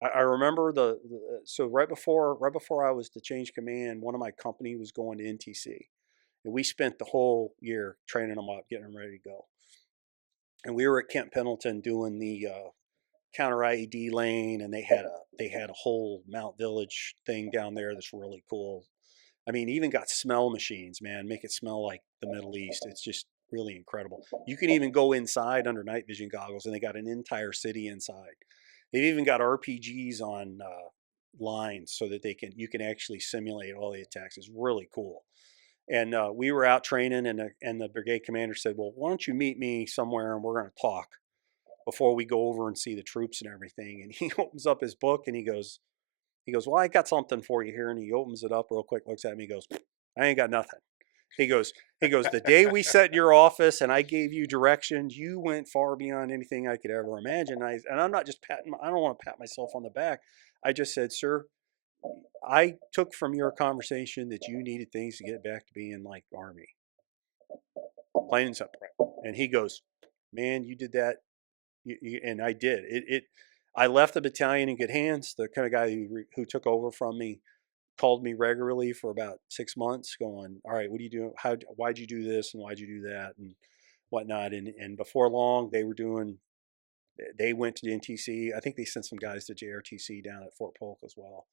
I remember so right before I was to change command, one of my company was going to NTC, and we spent the whole year training them up, getting them ready to go. And we were at Camp Pendleton doing the counter IED lane, and they had a whole Mount Village thing down there that's really cool. I mean, even got smell machines, man, make it smell like the Middle East. It's just really incredible. You can even go inside under night vision goggles, and they got an entire city inside. They've even got RPGs on lines so that you can actually simulate all the attacks. It's really cool. And we were out training, and the brigade commander said, well, why don't you meet me somewhere and we're going to talk before we go over and see the troops and everything. And he opens up his book and he goes, well, I got something for you here. And he opens it up real quick, looks at me, he goes, I ain't got nothing. He goes, the day we sat in your office and I gave you directions, you went far beyond anything I could ever imagine. And I'm not just I don't want to pat myself on the back. I just said, sir, I took from your conversation that you needed things to get back to being like Army. Plain and simple. And he goes, man, you did that. And I did. I left the battalion in good hands. The kind of guy who took over from me called me regularly for about 6 months, going, "All right, what do you do? Why'd you do this and why'd you do that and whatnot?" And before long, they went to the NTC. I think they sent some guys to JRTC down at Fort Polk as well.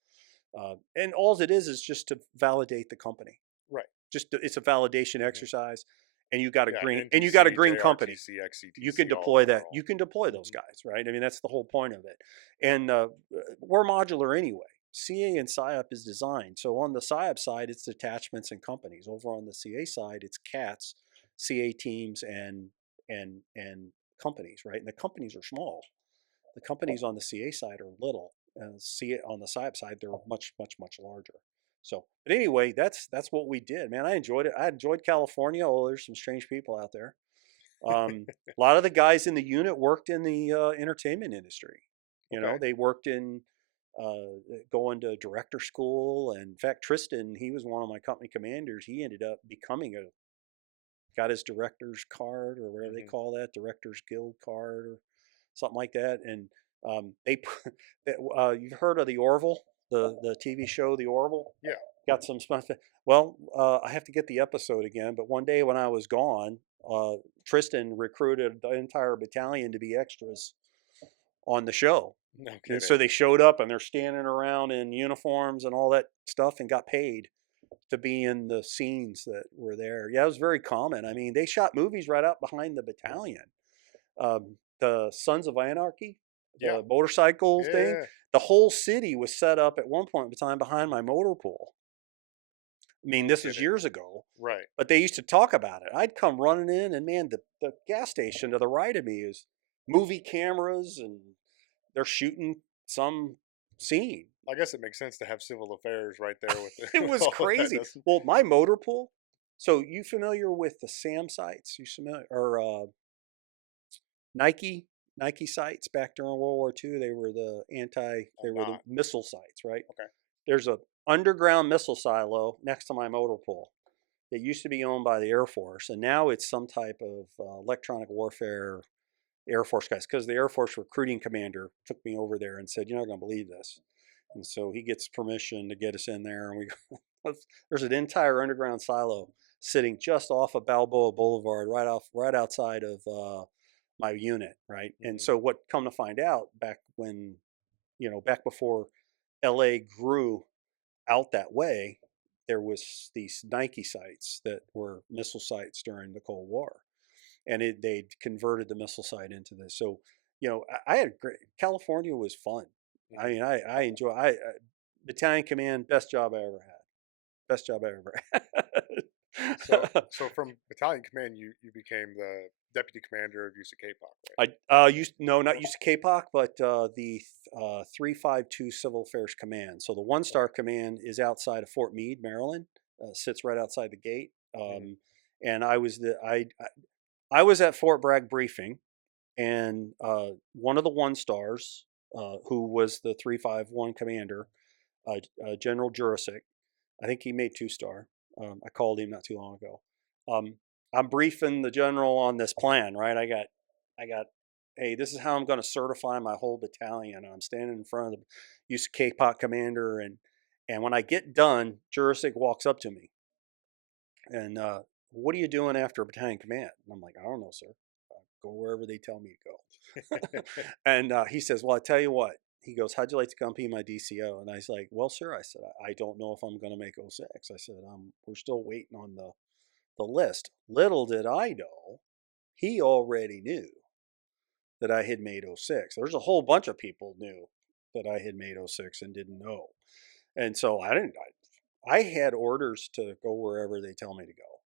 And all it is just to validate the company. Right. It's a validation exercise, and you got a Yeah, green NTC, company. JRTC, You can XCTC, all deploy that. federal. You can deploy those guys, right? I mean, that's the whole point of it. And we're modular anyway. CA and PSYOP is designed. So on the PSYOP side, it's detachments and companies. Over on the CA side, it's CATs, CA teams, and companies, right? And the companies are small. The companies on the CA side are little, and CA on the PSYOP side, they're much, much, much larger. So, but anyway, that's what we did, man. I enjoyed it. I enjoyed California. Oh, there's some strange people out there. A lot of the guys in the unit worked in the entertainment industry. You know, Okay. they worked in going to director school. And in fact, Tristan, he was one of my company commanders. He ended up got his director's card or whatever they call that, director's guild card or something like that. And you've heard of the Orville, the TV show, the Orville? Yeah. Got some stuff. Well, I have to get the episode again. But one day when I was gone, Tristan recruited the entire battalion to be extras on the show. No And kidding. so they showed up and they're standing around in uniforms and all that stuff and got paid to be in the scenes that were there. Yeah, it was very common. I mean, they shot movies right out behind the battalion. The Sons of Anarchy, the motorcycle thing, the whole city was set up at one point in time behind my motor pool. I mean, this was years ago. Right. But they used to talk about it. I'd come running in, and man, the gas station to the right of me is movie cameras, and they're shooting some scene. I guess it makes sense to have civil affairs right there with it. It was crazy. Well, my motor pool. So you familiar with the SAM sites? You familiar or Nike sites back during World War II? They were the the missile sites, right? Okay. There's a underground missile silo next to my motor pool. It used to be owned by the Air Force, and now it's some type of electronic warfare Air Force guys. Because the Air Force recruiting commander took me over there and said, "You're not going to believe this," and so he gets permission to get us in there, and there's an entire underground silo sitting just off of Balboa Boulevard, right outside of my unit, right? And so what come to find out, back before LA grew out that way, there was these Nike sites that were missile sites during the Cold War, and they'd converted the missile site into this. So, I had California was fun. I mean, I enjoy. Battalion command, best job I ever had. Best job I ever had. So from battalion command, you became the deputy commander of USAC CAPOC, right? Not USAC CAPOC, but the 352 Civil Affairs Command. So the 1-star command is outside of Fort Meade, Maryland. Sits right outside the gate. And I was at Fort Bragg briefing, and one of the 1-stars, who was the 351 commander, General Jurisic, I think he made 2-star. I called him not too long ago. I'm briefing the general on this plan, right? I got, hey, this is how I'm going to certify my whole battalion. I'm standing in front of the USAC CAPOC commander, and when I get done, Jurisic walks up to me, and what are you doing after battalion command? And I'm like, I don't know, sir. Go wherever they tell me to go. And he says, well, I tell you what. He goes, how'd you like to come be my DCO? And I was like, well, sir, I said, I don't know if I'm going to make 06. I said, we're still waiting on the list. Little did I know, he already knew that I had made 06. There's a whole bunch of people knew that I had made 06 and didn't know. And so I had orders to go wherever they tell me to go.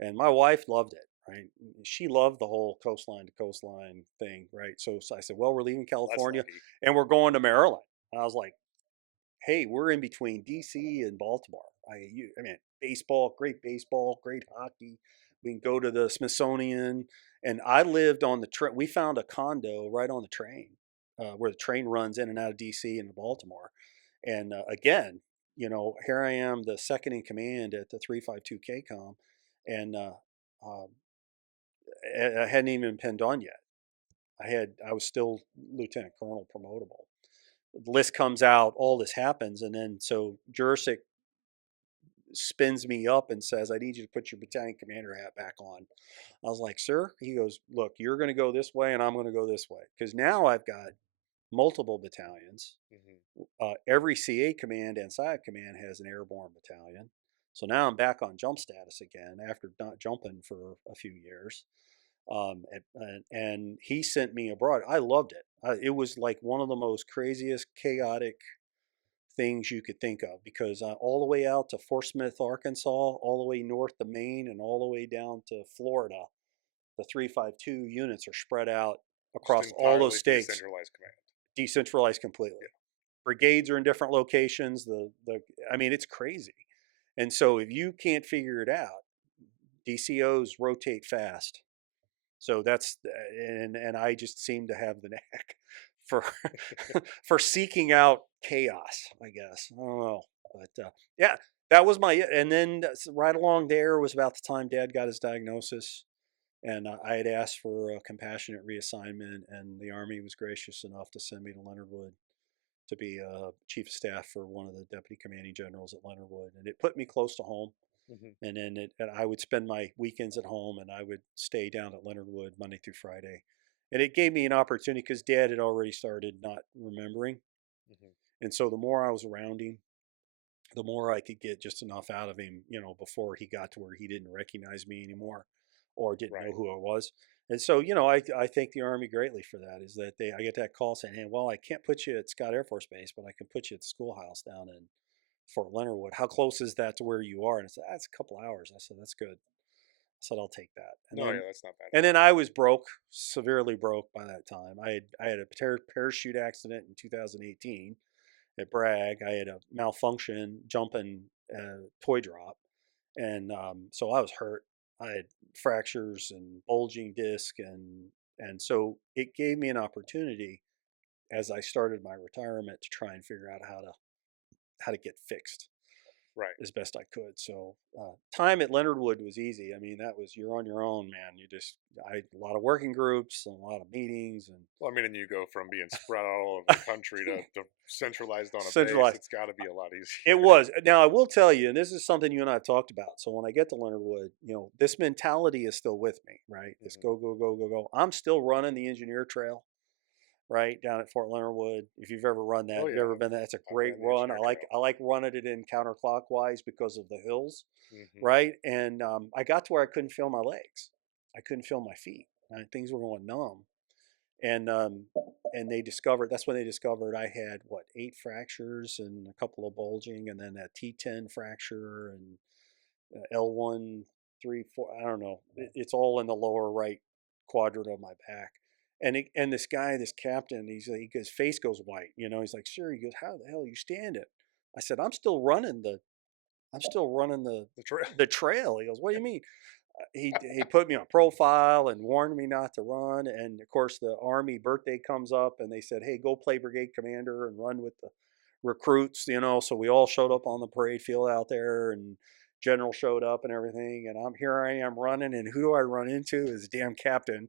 And my wife loved it, right? She loved the whole coastline to coastline thing, right? So I said, well, we're leaving California and we're going to Maryland. And I was like, hey, we're in between DC and Baltimore. I mean, great baseball, great hockey. We can go to the Smithsonian. And I lived on the train. We found a condo right on the train, where the train runs in and out of DC and Baltimore. And again, here I am, the second in command at the 352 KCOM, and I hadn't even been done yet. I was still lieutenant colonel promotable. The list comes out, all this happens, and then so Jurisic spins me up and says, I need you to put your battalion commander hat back on. I was like, sir, he goes, look, you're going to go this way and I'm going to go this way. Because now I've got multiple battalions. Every CA command and PSYOP command has an airborne battalion. So now I'm back on jump status again after not jumping for a few years. And he sent me abroad. I loved it. It was like one of the most craziest, chaotic things you could think of, because all the way out to Fort Smith, Arkansas, all the way north to Maine, and all the way down to Florida, the 352 units are spread out across all those states. Decentralized command. Decentralized completely. Yeah. Brigades are in different locations. I mean, it's crazy. And so if you can't figure it out, DCOs rotate fast. So that's, and I just seem to have the knack for for seeking out chaos, I guess. I don't know, but yeah, that was my. And then right along there was about the time Dad got his diagnosis, and I had asked for a compassionate reassignment, and the Army was gracious enough to send me to Leonard Wood to be chief of staff for one of the deputy commanding generals at Leonard Wood, and it put me close to home. And then and I would spend my weekends at home, and I would stay down at Leonard Wood Monday through Friday. And it gave me an opportunity because Dad had already started not remembering. And so the more I was around him, the more I could get just enough out of him, before he got to where he didn't recognize me anymore or didn't know who I was. And so, I thank the Army greatly for that, is that I get that call saying, hey, well, I can't put you at Scott Air Force Base, but I can put you at the schoolhouse down in Fort Leonard Wood. How close is that to where you are? And I said, that's a couple hours. I said, that's good. I said, I'll take that. And yeah, that's not bad. And then I was broke, severely broke by that time. I had a parachute accident in 2018 at Bragg. I had a malfunction jumping toy drop. And so I was hurt. I had fractures and bulging disc. And so it gave me an opportunity as I started my retirement to try and figure out how to get fixed as best I could. So time at Leonard Wood was easy. I mean, that was, you're on your own, man. I had a lot of working groups and a lot of meetings. And well, I mean, and you go from being spread out all over the country to centralized on a base. It's got to be a lot easier. It was. Now, I will tell you, and this is something you and I have talked about. So when I get to Leonard Wood, this mentality is still with me, right? It's go, go, go, go, go. I'm still running the engineer trail. Right down at Fort Leonard Wood. If you've ever run that, you've ever been there, it's a great run. I like running it in counterclockwise because of the hills, right? And I got to where I couldn't feel my legs, I couldn't feel my feet, and things were going numb. And that's when they discovered I had 8 fractures and a couple of bulging, and then that T10 fracture and L1, 3, 4. I don't know. It's all in the lower right quadrant of my back. And this guy, this captain, his face goes white. He's like, sir, he goes, how the hell are you standing? I said, I'm still running the trail. He goes, what do you mean? He put me on profile and warned me not to run. And of course, the Army birthday comes up, and they said, hey, go play brigade commander and run with the recruits. So we all showed up on the parade field out there, and General showed up and everything, and I am running, and who do I run into? Is damn captain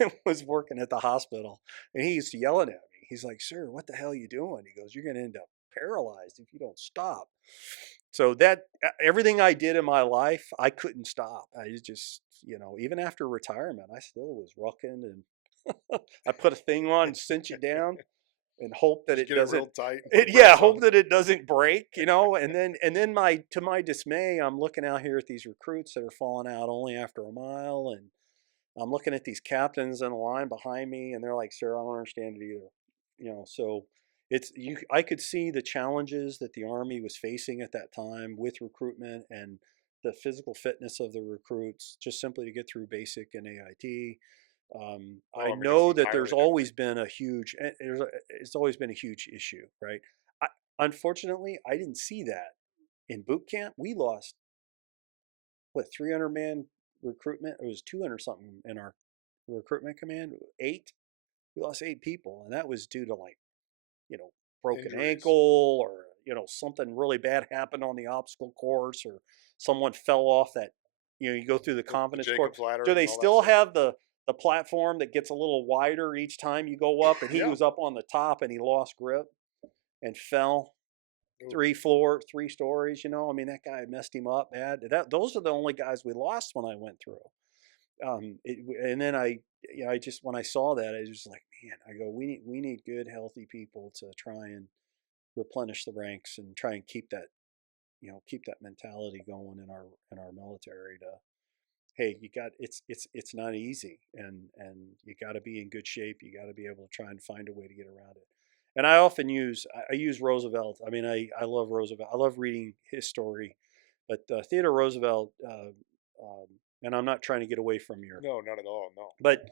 that was working at the hospital, and he used to yelling at me. He's like, sir, what the hell are you doing? He goes, you're going to end up paralyzed if you don't stop. So that everything I did in my life, I couldn't stop. I just, even after retirement, I still was rucking, and I put a thing on and cinch it down and hope that it doesn't real tight. Hope that it doesn't break, and then to my dismay, I'm looking out here at these recruits that are falling out only after a mile, and I'm looking at these captains in a line behind me, and they're like, sir, I don't understand it either. So I could see the challenges that the Army was facing at that time with recruitment and the physical fitness of the recruits, just simply to get through basic and AIT. I know that there's always been a huge issue, right? Unfortunately, I didn't see that in boot camp. We lost 300 man recruitment. It was 200 something in our recruitment command. 8. We lost 8 people, and that was due to broken Injuries. Ankle, or something really bad happened on the obstacle course, or someone fell off that. You go through the confidence course. Do they still have the platform that gets a little wider each time you go up? And he was up on the top, and he lost grip and fell. Ooh. 3 stories. I mean, that guy messed him up bad. Those are the only guys we lost when I went through. And then I just when I saw that, I was like, man, I go, we need good, healthy people to try and replenish the ranks and try and keep that mentality going in our military. To hey, you got it's not easy, and you got to be in good shape. You got to be able to try and find a way to get around it. And I often use Roosevelt. I mean, I love Roosevelt. I love reading his story, but Theodore Roosevelt. And I'm not trying to get away from your, No, not at all. No. but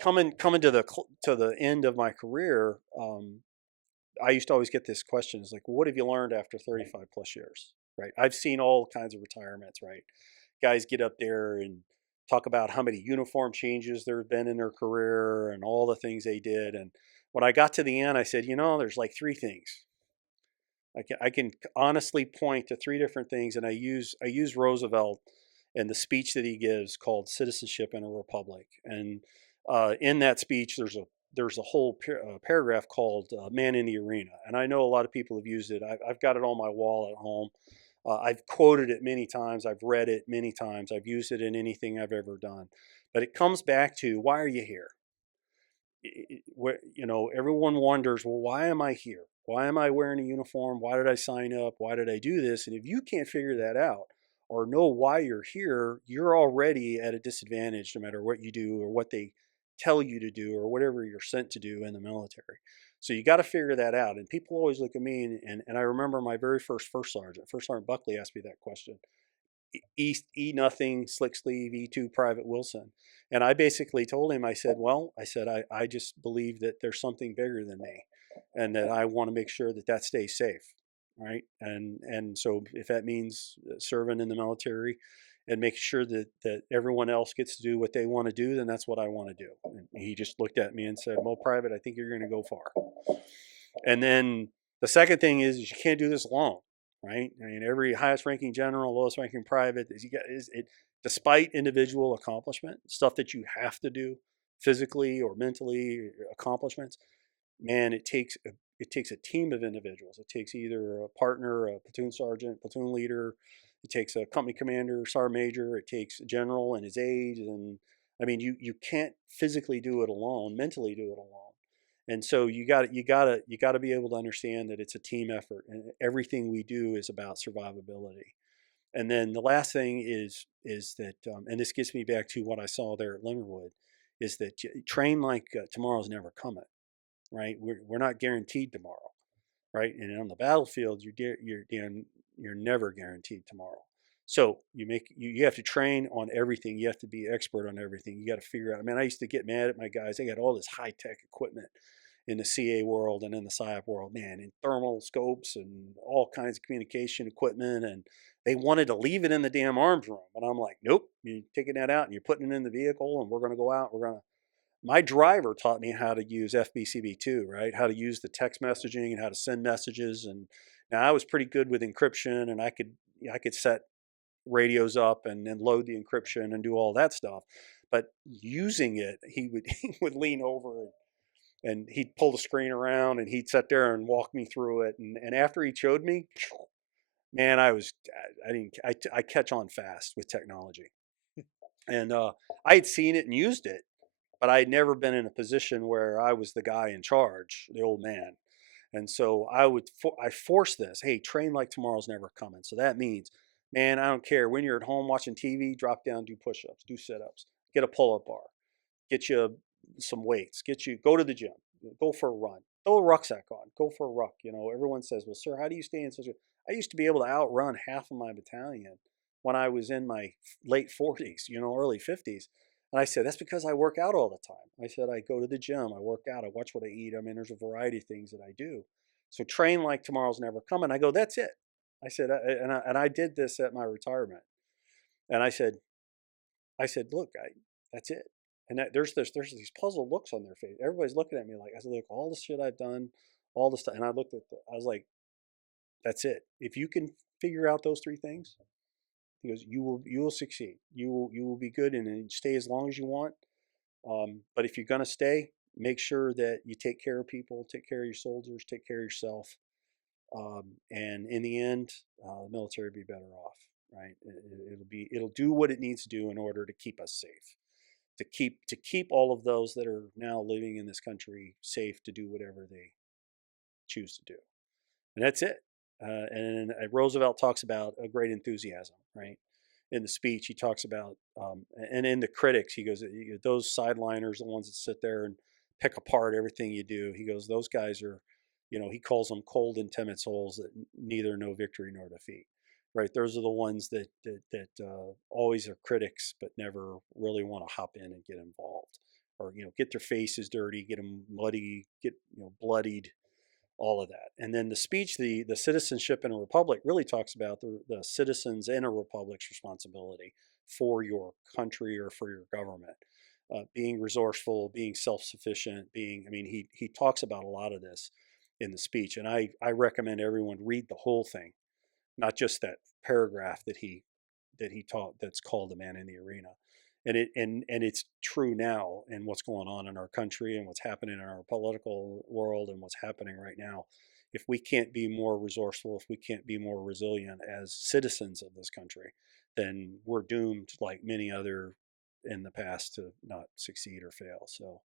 coming to the end of my career. I used to always get this question: is like, well, what have you learned after 35 plus years? Right? I've seen all kinds of retirements. Right? Guys get up there and talk about how many uniform changes there have been in their career and all the things they did. And when I got to the end, I said, there's like 3 things. I can honestly point to 3 different things, and I use Roosevelt and the speech that he gives called "Citizenship in a Republic." And in that speech, there's a whole paragraph called "Man in the Arena," and I know a lot of people have used it. I've got it on my wall at home. I've quoted it many times. I've read it many times. I've used it in anything I've ever done. But it comes back to, why are you here? Everyone wonders, well, why am I here? Why am I wearing a uniform? Why did I sign up? Why did I do this? And if you can't figure that out or know why you're here, you're already at a disadvantage no matter what you do or what they tell you to do or whatever you're sent to do in the military. So you got to figure that out. And people always look at me, and I remember my very first First Sergeant Buckley asked me that question. E nothing, slick sleeve, E2 Private Wilson. And I basically told him, I said, I just believe that there's something bigger than me and that I want to make sure that stays safe. Right. And so if that means serving in the military and making sure that everyone else gets to do what they want to do, then that's what I want to do. And he just looked at me and said, well, Private, I think you're going to go far. And then the second thing is you can't do this alone, right? I mean, every highest ranking general, lowest ranking private, despite individual accomplishment, stuff that you have to do physically or mentally, accomplishments, man, it takes a team of individuals. It takes either a partner, a platoon sergeant, platoon leader. It takes a company commander, sergeant major. It takes a general and his aides. And I mean, you can't physically do it alone, mentally do it alone. And so you got to be able to understand that it's a team effort, and everything we do is about survivability. And then the last thing is that, and this gets me back to what I saw there at Lingerwood, is that train like tomorrow's never coming, right? We're not guaranteed tomorrow, right? And on the battlefield, you're never guaranteed tomorrow. So you have to train on everything. You have to be expert on everything. You got to figure out. I mean, I used to get mad at my guys. They got all this high tech equipment in the CA world and in the PSYOP world, man, in thermal scopes and all kinds of communication equipment, and they wanted to leave it in the damn arms room. And I'm like, nope, you're taking that out and you're putting it in the vehicle, and we're going to go out. My driver taught me how to use FBCB2, right? How to use the text messaging and how to send messages. And now I was pretty good with encryption, and I could set radios up and then load the encryption and do all that stuff. But using it, he would lean over and he'd pull the screen around and he'd sit there and walk me through it. And after he showed me, man, I catch on fast with technology. And I had seen it and used it, but I had never been in a position where I was the guy in charge, the old man. And so I force this. Hey, train like tomorrow's never coming. So that means, man, I don't care when you're at home watching TV, drop down, do push-ups, do sit-ups, get a pull-up bar, get you some weights, go to the gym, go for a run, throw a rucksack on, go for a ruck. Everyone says, well, sir, how do you stay in such a, I used to be able to outrun half of my battalion when I was in my late 40s, early 50s. And I said, that's because I work out all the time. I said, I go to the gym, I work out, I watch what I eat. I mean, there's a variety of things that I do. So train like tomorrow's never coming. I go, that's it. I said, and I did this at my retirement. And I said, look, that's it. And there's these puzzled looks on their face. Everybody's looking at me like, I said, look, all the shit I've done, all the stuff. And I was like, that's it. If you can figure out those 3 things, he goes, you will succeed. You will be good and stay as long as you want. But if you're gonna stay, make sure that you take care of people, take care of your soldiers, take care of yourself, And in the end, the military will be better off, right? It'll do what it needs to do in order to keep us safe, to keep all of those that are now living in this country safe to do whatever they choose to do, and that's it. And Roosevelt talks about a great enthusiasm, right? In the speech, he talks about, and in the critics, he goes, those sideliners, the ones that sit there and pick apart everything you do. He goes, those guys are, he calls them cold and timid souls that neither know victory nor defeat, right? Those are the ones that always are critics, but never really want to hop in and get involved, or get their faces dirty, get them muddy, get bloodied, all of that. And then the speech, the citizenship in a republic, really talks about the citizens in a republic's responsibility for your country or for your government, being resourceful, being self-sufficient, he talks about a lot of this in the speech. And I recommend everyone read the whole thing, not just that paragraph that he taught that's called "The Man in the Arena." And it's true now in what's going on in our country and what's happening in our political world and what's happening right now. If we can't be more resourceful, if we can't be more resilient as citizens of this country, then we're doomed, like many other in the past, to not succeed or fail. So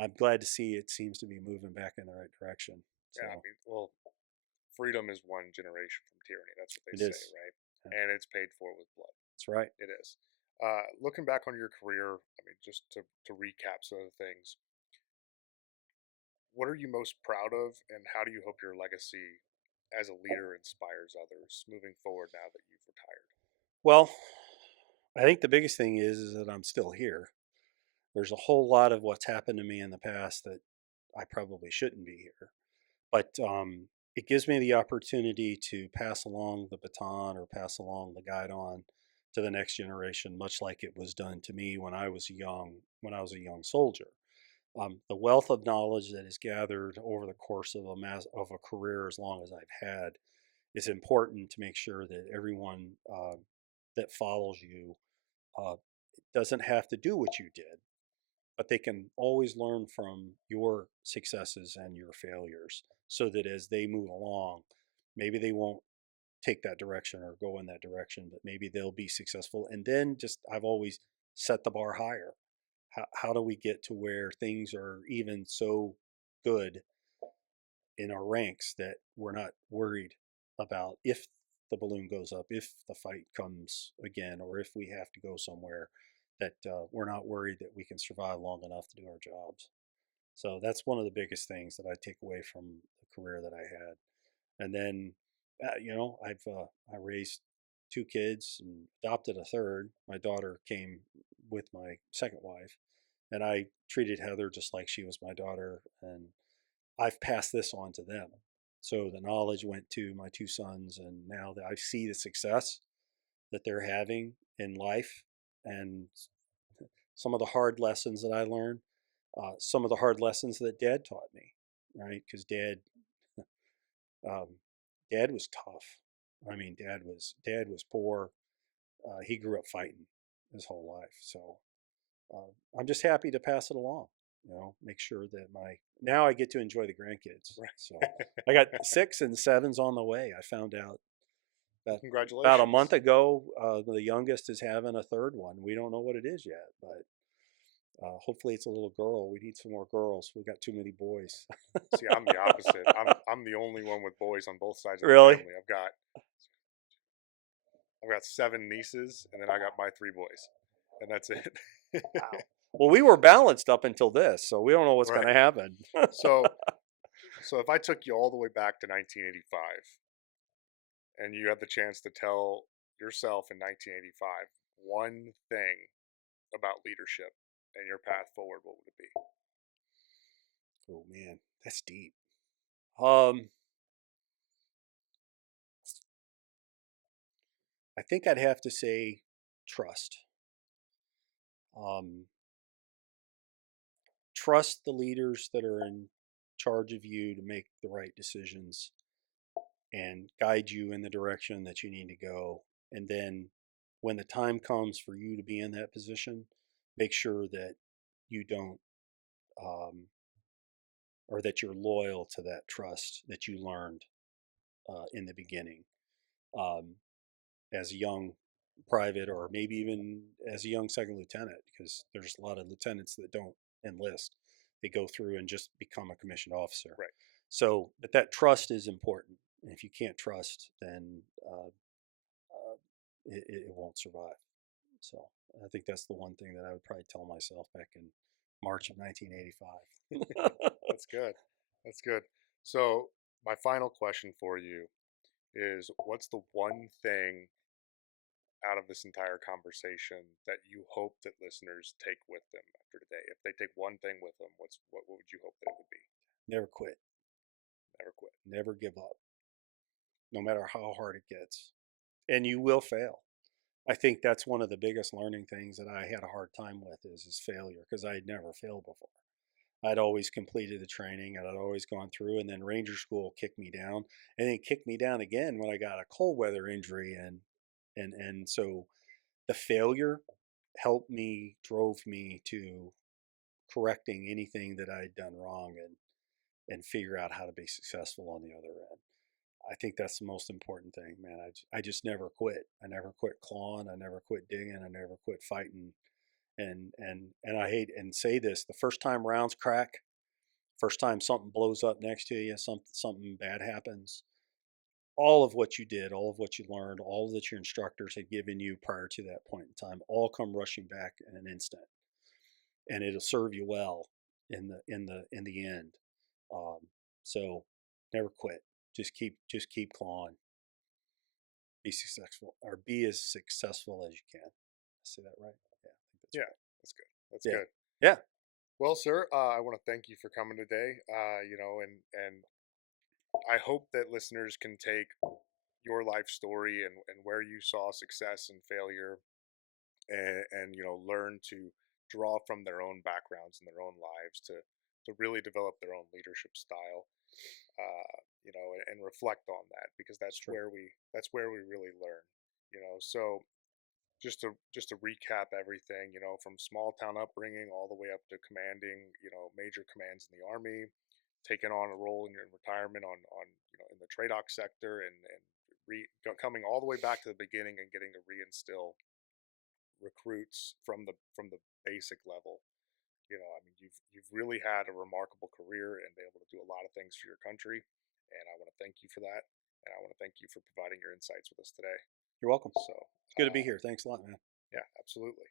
I'm glad to see it seems to be moving back in the right direction. So Yeah, well, freedom is one generation from tyranny. That's what they it say, is. right? Yeah, And it's paid for with blood. that's right. It is. Looking back on your career, just to recap some of the things, what are you most proud of, and how do you hope your legacy as a leader inspires others moving forward now that you've retired? Well, I think the biggest thing is that I'm still here. There's a whole lot of what's happened to me in the past that I probably shouldn't be here, but it gives me the opportunity to pass along the baton or pass along the guide on to the next generation, much like it was done to me when I was a young soldier. The wealth of knowledge that is gathered over the course of a career as long as I've had is important to make sure that everyone that follows you uh, doesn't have to do what you did, but they can always learn from your successes and your failures, so that as they move along, maybe they won't take that direction or go in that direction, but maybe they'll be successful. And then I've always set the bar higher. How do we get to where things are even so good in our ranks that we're not worried about if the balloon goes up, if the fight comes again, or if we have to go somewhere, that we're not worried that we can survive long enough to do our jobs. So that's one of the biggest things that I take away from the career that I had. And then, I raised two kids and adopted a third. My daughter came with my second wife, and I treated Heather just like she was my daughter, and I've passed this on to them. So the knowledge went to my two sons, and now that I see the success that they're having in life, and some of the hard lessons that I learned, some of the hard lessons that Dad taught me, right? Because um, Dad was tough. Dad was poor. He grew up fighting his whole life. So I'm just happy to pass it along. Make sure that now I get to enjoy the grandkids. Right. So I got 6 and 7s on the way. I found out about a Congratulations. month ago. The youngest is having a third one. We don't know what it is yet, but hopefully it's a little girl. We need some more girls. We've got too many boys. See, I'm the opposite. I'm the only one with boys on both sides of the Really? family. I've got 7 nieces, and then I got my 3 boys, and that's it. Wow. Well, we were balanced up until this, so we don't know what's Right. going to happen. So, so if I took you all the way back to 1985, and you had the chance to tell yourself in 1985 one thing about leadership and your path forward, what would it be? Oh man, that's deep. Um, I think I'd have to say trust. Um, Trust the leaders that are in charge of you to make the right decisions and guide you in the direction that you need to go. And then when the time comes for you to be in that position, make sure that you don't, or that you're loyal to that trust that you learned in the beginning, as a young private, or maybe even as a young second lieutenant, because there's a lot of lieutenants that don't enlist. They go through and just become a commissioned officer. Right. So, but that trust is important. And if you can't trust, then it won't survive. So I think that's the one thing that I would probably tell myself back in March of 1985. That's good. That's good. So my final question for you is, what's the one thing out of this entire conversation that you hope that listeners take with them after today? If they take one thing with them, what would you hope that it would be? Never quit. Never quit. Never give up, no matter how hard it gets. And you will fail. I think that's one of the biggest learning things that I had a hard time with is failure, because I had never failed before. I'd always completed the training and I'd always gone through, and then Ranger School kicked me down, and then kicked me down again when I got a cold weather injury, and so the failure helped me, drove me to correcting anything that I'd done wrong, and figure out how to be successful on the other end. I think that's the most important thing, man. I just never quit. I never quit clawing. I never quit digging. I never quit fighting. And I hate and say this: the first time rounds crack, first time something blows up next to you, something bad happens, all of what you did, all of what you learned, all that your instructors had given you prior to that point in time, all come rushing back in an instant, and it'll serve you well in the end. Um, so never quit. Just keep clawing. Be successful, or be as successful as you can. Say that right? Yeah, I think that's Yeah, right. that's good. That's Yeah. good. Yeah. Well, sir, I want to thank you for coming today. And I hope that listeners can take your life story and where you saw success and failure, and learn to draw from their own backgrounds and their own lives to really develop their own leadership style, and reflect on that, because that's True. where we really learn. So just to recap everything, from small town upbringing all the way up to commanding, major commands in the Army, taking on a role in your retirement on in the TRADOC sector, and coming all the way back to the beginning and getting to reinstill recruits from the basic level. I mean, you've really had a remarkable career and been able to do a lot of things for your country, and I want to thank you for that, and I want to thank you for providing your insights with us today. You're welcome. So, It's good to be here. Thanks a lot, man. yeah, absolutely.